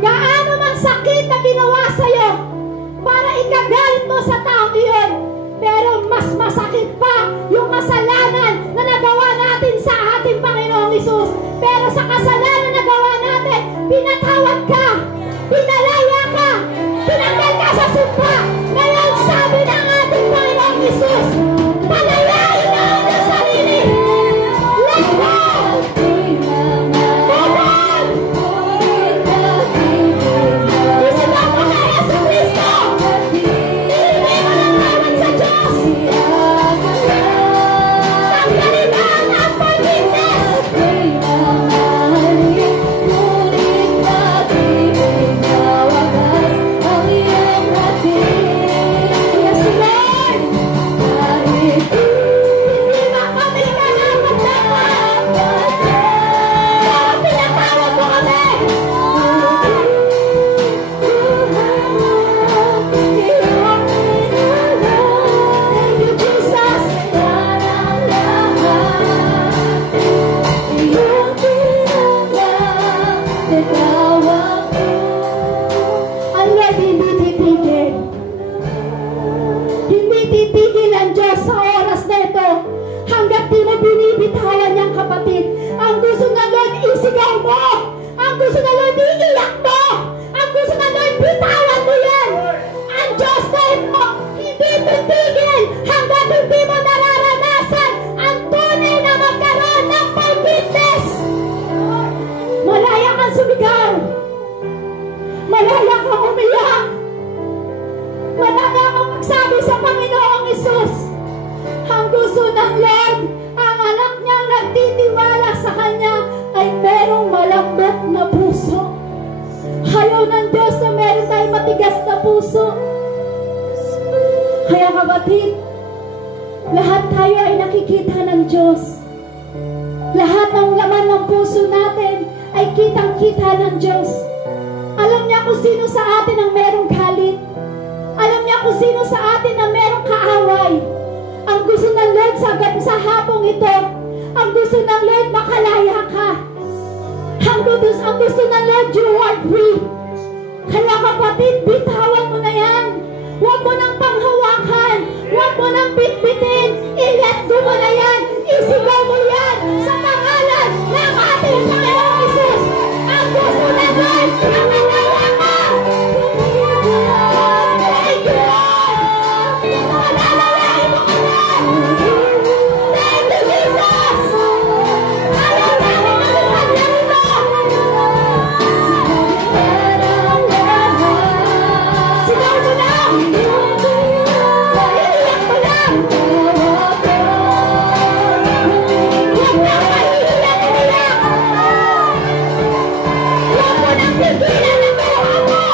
gaano mang sakit na ginawa sa'yo, para ikagalit mo sa taong iyon. Pero mas masakit pa yung kasalanan na nagawa natin sa ating Panginoong Hesus. Pero sa kasalanan na nagawa natin, pinatawad ka, pinalaya ka, tinanggal ka sa sumpa. Ngayon sabi ng ating Panginoong Hesus, palayain na ang sarili. Let go! Tanggalin Ang gusto ng Lord, isigaw mo. Ang gusto ng Lord, iiyak mo. Ang gusto ng Lord, bitawan mo yan. Ang Diyos na hindi titigil hanggang hindi mo nararanasan ang tunay na magkaroon ng forgiveness. Malaya kang sumigaw. Malaya kang umiyak. Malaya kang magsabi sa Panginoong Hesus. Ang gusto ng Lord, ang anak niyang nagtitiwala sa Kanya ay merong malambot na puso. Ayaw ng Diyos na meron tayong matigas na puso. Kaya kapatid, lahat tayo ay nakikita ng Diyos. Lahat ng laman ng puso natin ay kitang-kita ng Diyos. Alam niya kung sino sa atin ang merong galit. Alam niya kung sino sa atin ang merong kaaway. Ang gusto ng Lord sa hapong ito, ang gusto ng Lord makalaya ka. Ang gusto ng Lord, you are free. Kaya kapatid, bitawan mo na yan. Huwag mo nang panghawakan. Huwag mo nang bitbitin. I-let go mo na yan. Isigaw mo yan sa pangalan ng ating Panginoong Hesus. Ang gusto ng Lord, makalaya ka. Thank you, Lord. Malalayain mo ka na. Thank you, Jesus. Ayaw namin matupad na ito. Sigaw mo na. Iiyak mo lang. Huwag na kahihiyak-hiyak. Huwag mo nang pigilan ang luha mo.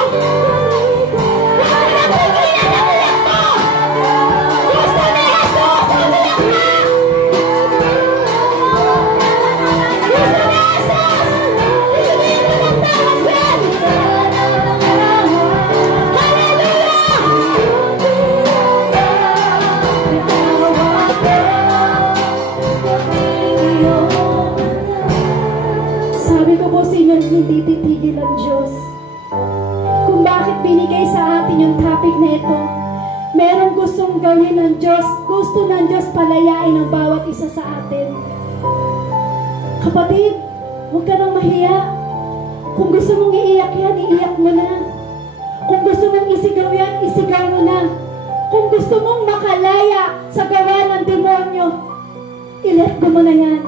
Huwag mo nang pigilan ang iyak mo. Gusto ni Jesus, umiyak ka. Gusto ni Jesus, hingin mo ng tawas yan. Sabi ko po sa inyo, hindi titigil ang Diyos. Kung bakit binigay sa atin yung topic na ito, merong gustong gawin ng Diyos. Gusto ng Diyos palayain ang bawat isa sa atin. Kapatid, huwag ka nang mahiya. Kung gusto mong iiyak yan, iiyak mo na. Kung gusto mong isigaw yan, isigaw mo na. Kung gusto mong makalaya sa gawa ng demonyo, i-let go mo na yan.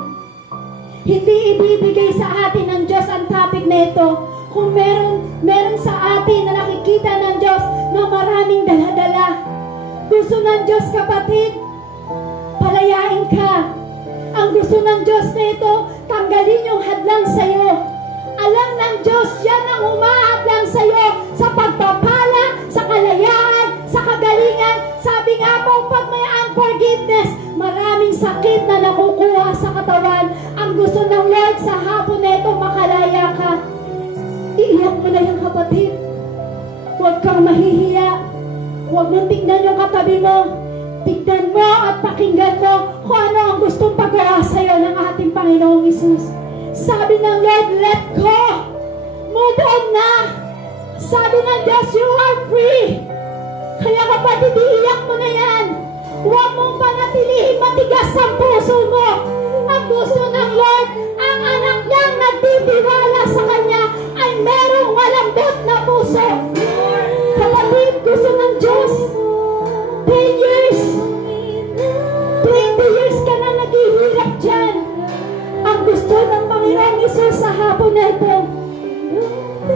Hindi ibibigay sa atin ng Diyos ang topic na ito kung meron sa atin na nakikita ng Diyos na maraming daladala. Gusto ng Diyos, kapatid, palayain ka. Ang gusto ng Diyos na ito, tanggalin yung hadlang sa'yo. Alam ng Diyos, yan ang umahadlang sa'yo sa pagpapala, sa kalayaan, sa kagalingan. Sabi nga po, pag may unforgiveness, maraming sakit na nakukuha sa katawan. Ang gusto ng Lord sa hapon na ito, makalaya ka. Iiyak mo na yan, kapatid. Huwag kang mahihiya. Huwag mong tignan yung katabi mo. Tignan mo at pakinggan mo kung ano ang gustong pagawa sa'yo ng ating Panginoong Hesus. Sabi ng Lord, let go. Move on na. Sabi ng Diyos, you are free. Kaya kapatid, iiyak mo na yan. Huwag mong panatilihin matigas ang puso mo. Ang gusto ng Lord, ang anak niyang nagtitiwala sa Kanya ay merong malambot na puso. Kapatid, gusto ng Diyos, 10 years, 20 years ka na naghihirap dyan. Ang gusto ng Panginoong Hesus sa hapon na ito,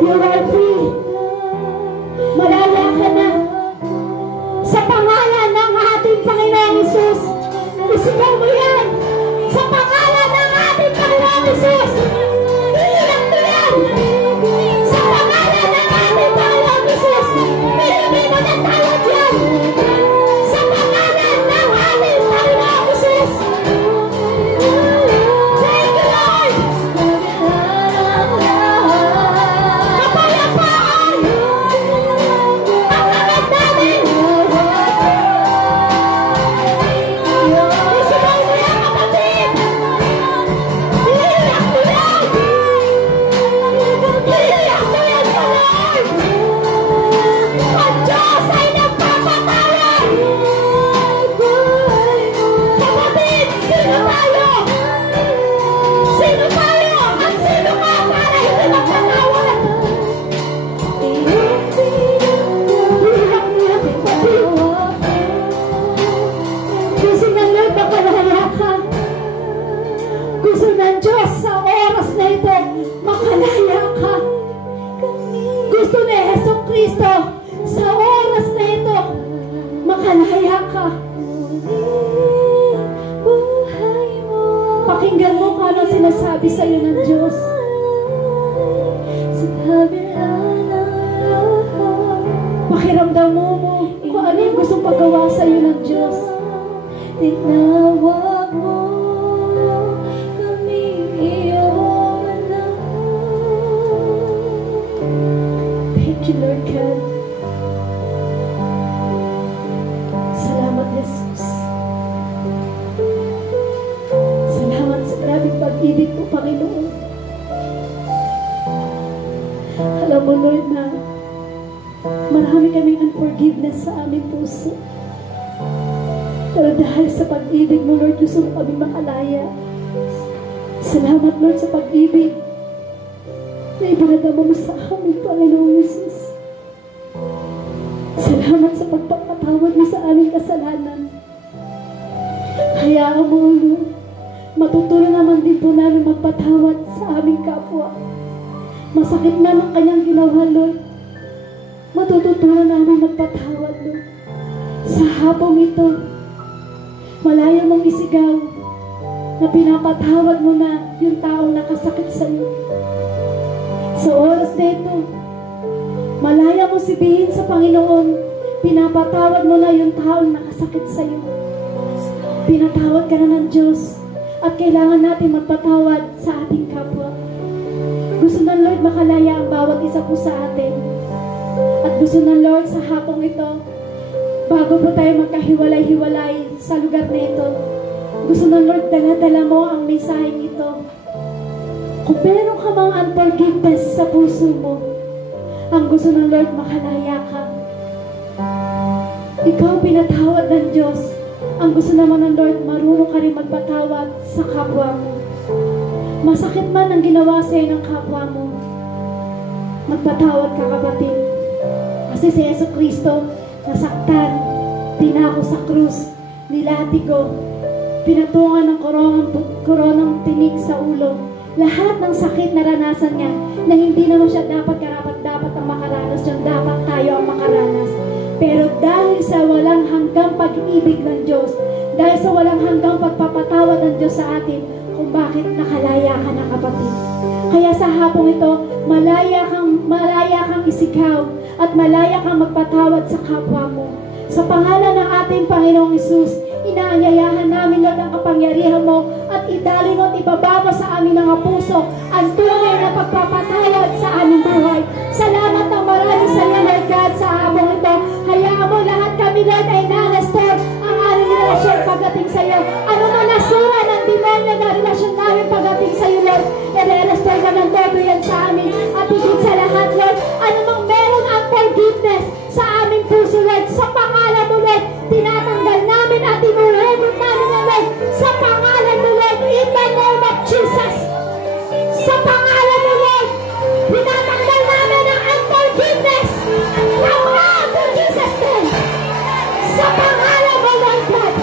you are free. Malala ka na. Sa pangalan ng ating Panginoong Hesus, isigaw mo yan. Sa pangalan ng ating Panginoong Hesus, iiyak mo yan. Sa pangalan ng ating Panginoong Hesus, pinili mo na tawad yan. Sa pangalan ng ating Panginoong Hesus. Thank you, Lord. Kapayapaan. kabila ng lahat. Pakiramdam mo kung ano yung gustong paggawa sa'yo ng Diyos. Tinawag mo kami iyong anak. Thank you, Lord God. Salamat, Jesus. Salamat sa grabing pag-ibig mo, Panginoon. Alam mo, Lord, na marami kaming unforgiveness sa aming puso. Pero dahil sa pag-ibig mo, Lord, gusto mo kami makalaya. Salamat, Lord, sa pag-ibig na ipinadama mo sa amin, Panginoon Jesus. Salamat sa pagpapatawad mo sa aming kasalanan. Hayaan mo, Lord, matutunan naman din po namin magpatawad sa aming kapwa. Masakit na ng kanyang ginawa, Lord. Matututunan namin magpatawad, Lord. Sa hapong ito, malaya mong isigaw na pinapatawad mo na yung taong nakasakit sa iyo. Sa oras na ito, malaya mong sabihin sa Panginoon, pinapatawad mo na yung taong nakasakit sa iyo. Pinatawad ka na ng Diyos at kailangan natin magpatawad sa ating kapwa. Gusto ng Lord makalaya ang bawat isa po sa atin. At gusto ng Lord sa hapong ito, bago po tayo magkahiwalay-hiwalay sa lugar na ito, gusto ng Lord dala-dala mo ang mensaheng ito. Kung meron ka mga unforgiveness sa puso mo, ang gusto ng Lord makalaya ka. Ikaw pinatawad ng Diyos. Ang gusto naman ng Lord, marunong ka rin magpatawad sa kapwa mo. Masakit man ang ginawa sa'yo ng kapwa mo, magpatawad ka, kapatid. Kasi si Yesu Kristo, nasaktan, tinako sa krus, nilatigo, pinatungan ng koronang tinig sa ulo. Lahat ng sakit na ranasan niya, na hindi naman siya dapat karapat-dapat ang makaranas, yung dapat tayo ang makaranas. Pero dahil sa walang hanggang pag-ibig ng Diyos, dahil sa walang hanggang pagpapatawad ng Diyos sa atin, kung bakit nakalaya ka na, kapatid. Kaya sa hapong ito, malaya kang isigaw at malaya kang magpatawad sa kapwa mo. Sa pangalan ng ating Panginoong Hesus, inaanyayahan namin, Lord, ang kapangyarihan mo at idali mo at ibaba mo sa aming mga puso ang tunay na pagpapatawad sa aming buhay. Salamat ng marami sa iyo, Lord God, sa hapong ito. Hayaan mo lahat kami, Lord, ay na-restore ang aming relasyon pagdating sa iyo. Ano man nasura ng demonyo na relasyon namin pagdating sa iyo, Lord, i-restore ka ng todo yan sa amin. At higit sa lahat, Lord, ano mang meron ang forgiveness sa aming puso, Lord, sa pangalan mo, Lord, tinatanggal namin at tinuhebot namin, Lord, sa pangalan mo, Lord, in the name of Jesus. Sa pangalan mo, Lord, tinatanggal namin ang unforgiveness. Come out in Jesus' name. Sa pangalan mo, Lord God.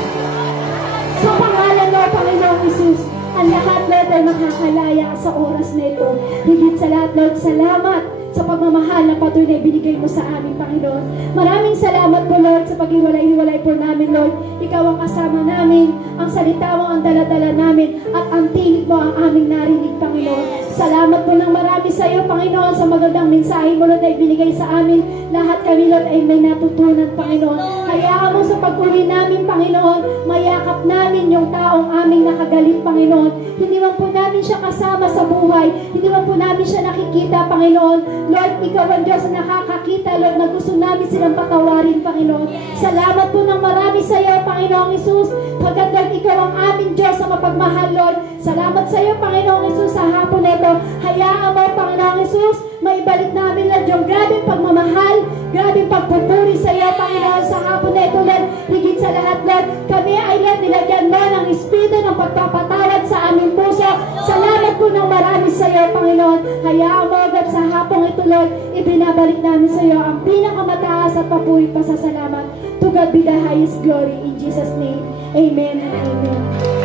Sa pangalan, Lord, Panginoong Hesus, ang lahat, Lord, ay makakalaya sa oras na ito. Higit sa lahat, Lord, salamat sa pagmamahal na patuloy na ibinigay mo sa amin, Panginoon. Maraming salamat po, Lord, sa paghiwalay-hiwalay po namin, Lord. Ikaw ang kasama namin, ang salita mo ang dala-dala namin, at ang tinig mo ang aming narinig, Panginoon. Salamat po ng marami sa iyo, Panginoon, sa magandang mensahe mo, Lord, na ibinigay sa amin. Lahat kami, Lord, ay may natutunan, Panginoon. Hayaan mo sa pag-uwi namin, Panginoon, mayakap namin yung taong aming nakagalit, Panginoon. Hindi man po namin siya kasama sa buhay, hindi man po namin siya nakikita, Panginoon. Lord, ikaw ang Diyos na nakakakita, Lord, na gusto namin silang patawarin, Panginoon. Salamat po ng marami sa iyo, Panginoong Hesus. Pagkat, Lord, ikaw ang aming Diyos na mapagmahal, Lord. Salamat sa iyo, Panginoong Hesus, sa hapon na ito. Hayaan mo, Panginoong Hesus, maibalik namin, Lord, yung grabing pagmamahal, grabing pagpupuri sa iyo, Panginoon, sa hapon na ito, Lord. Higit sa lahat, Lord, kami ay, Lord, nilagyan mo ng espiritu ng pagpapatawad sa aming puso. Salamat po ng marami sa iyo, Panginoon. Hayaan mo, Lord, sa hapong ito, Lord, ibinabalik namin sa iyo ang pinakamataas at papuri pasasalamat. To God be the highest glory. In Jesus' name, amen and amen.